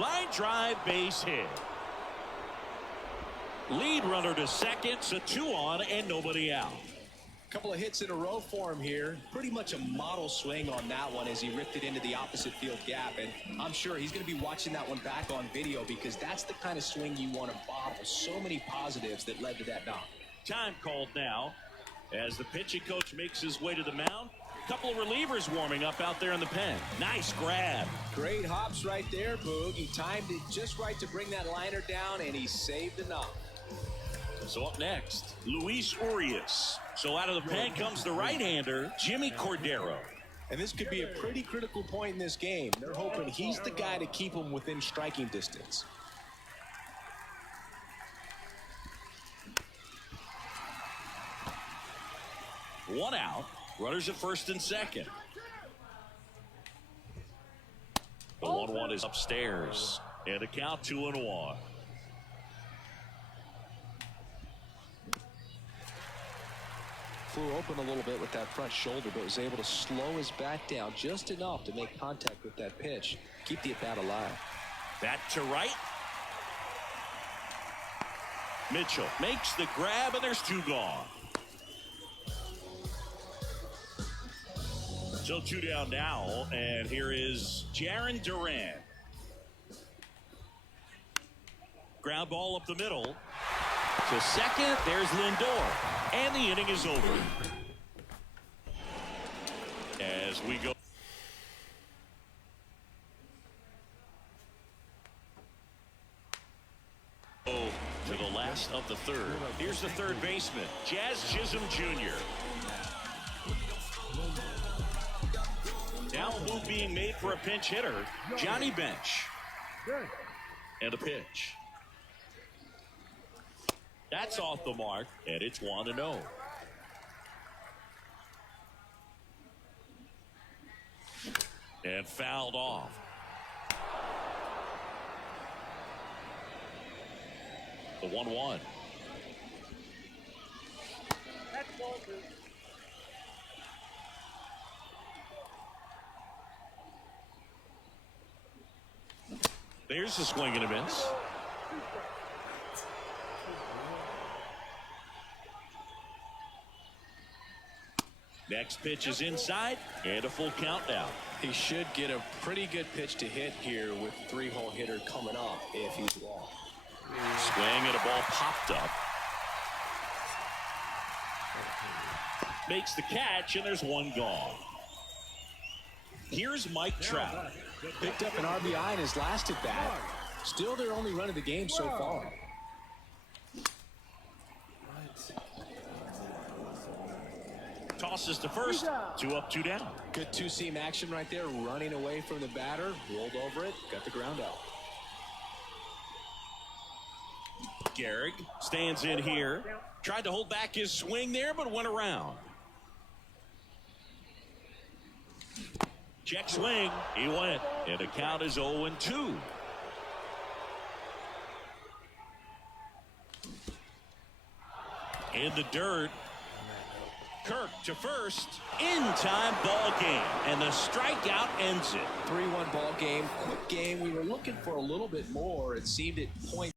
Line drive, base hit. Lead runner to second, so 2 on and nobody out. Couple of hits in a row for him here. Pretty much a model swing on that one as he ripped it into the opposite field gap. And I'm sure he's going to be watching that one back on video because that's the kind of swing you want to bottle. So many positives that led to that knock. Time called now as the pitching coach makes his way to the mound. A couple of relievers warming up out there in the pen. Nice grab. Great hops right there, Boog. He timed it just right to bring that liner down, and he saved the knock. So up next, Luis Urias. So out of the pen comes the right-hander, Jimmy Cordero. And this could be a pretty critical point in this game. They're hoping he's the guy to keep him within striking distance. One out. Runners at first and second. The 1-1 is upstairs. And a count 2-1. Flew open a little bit with that front shoulder, but was able to slow his bat down just enough to make contact with that pitch. Keep the at-bat alive. Back to right. Mitchell makes the grab, and there's 2 gone. So 2 down now, and here is Jarren Duran. Ground ball up the middle. To second, there's Lindor. And the inning is over. As we go to the last of the third. Here's the third baseman, Jazz Chisholm Jr. Now a move being made for a pinch hitter, Johnny Bench. And a pitch. That's off the mark, and it's 1-0. And fouled off. The 1-1. There's a swing and a miss. Next pitch is inside, and a full count now. He should get a pretty good pitch to hit here with 3-hole hitter coming up if he's long. Swing and a ball popped up. Makes the catch, and there's 1 gone. Here's Mike Trout. Picked up an RBI in his last at bat. Still their only run of the game so far. Tosses to first. 2 up, 2 down. Good two-seam action right there. Running away from the batter. Rolled over it. Got the ground out. Gehrig stands in here. Tried to hold back his swing there, but went around. Check swing. He went. And the count is 0-2. In the dirt. Kirk to first. In time, ball game. And the strikeout ends it. 3-1 ball game. Quick game. We were looking for a little bit more. It seemed at point.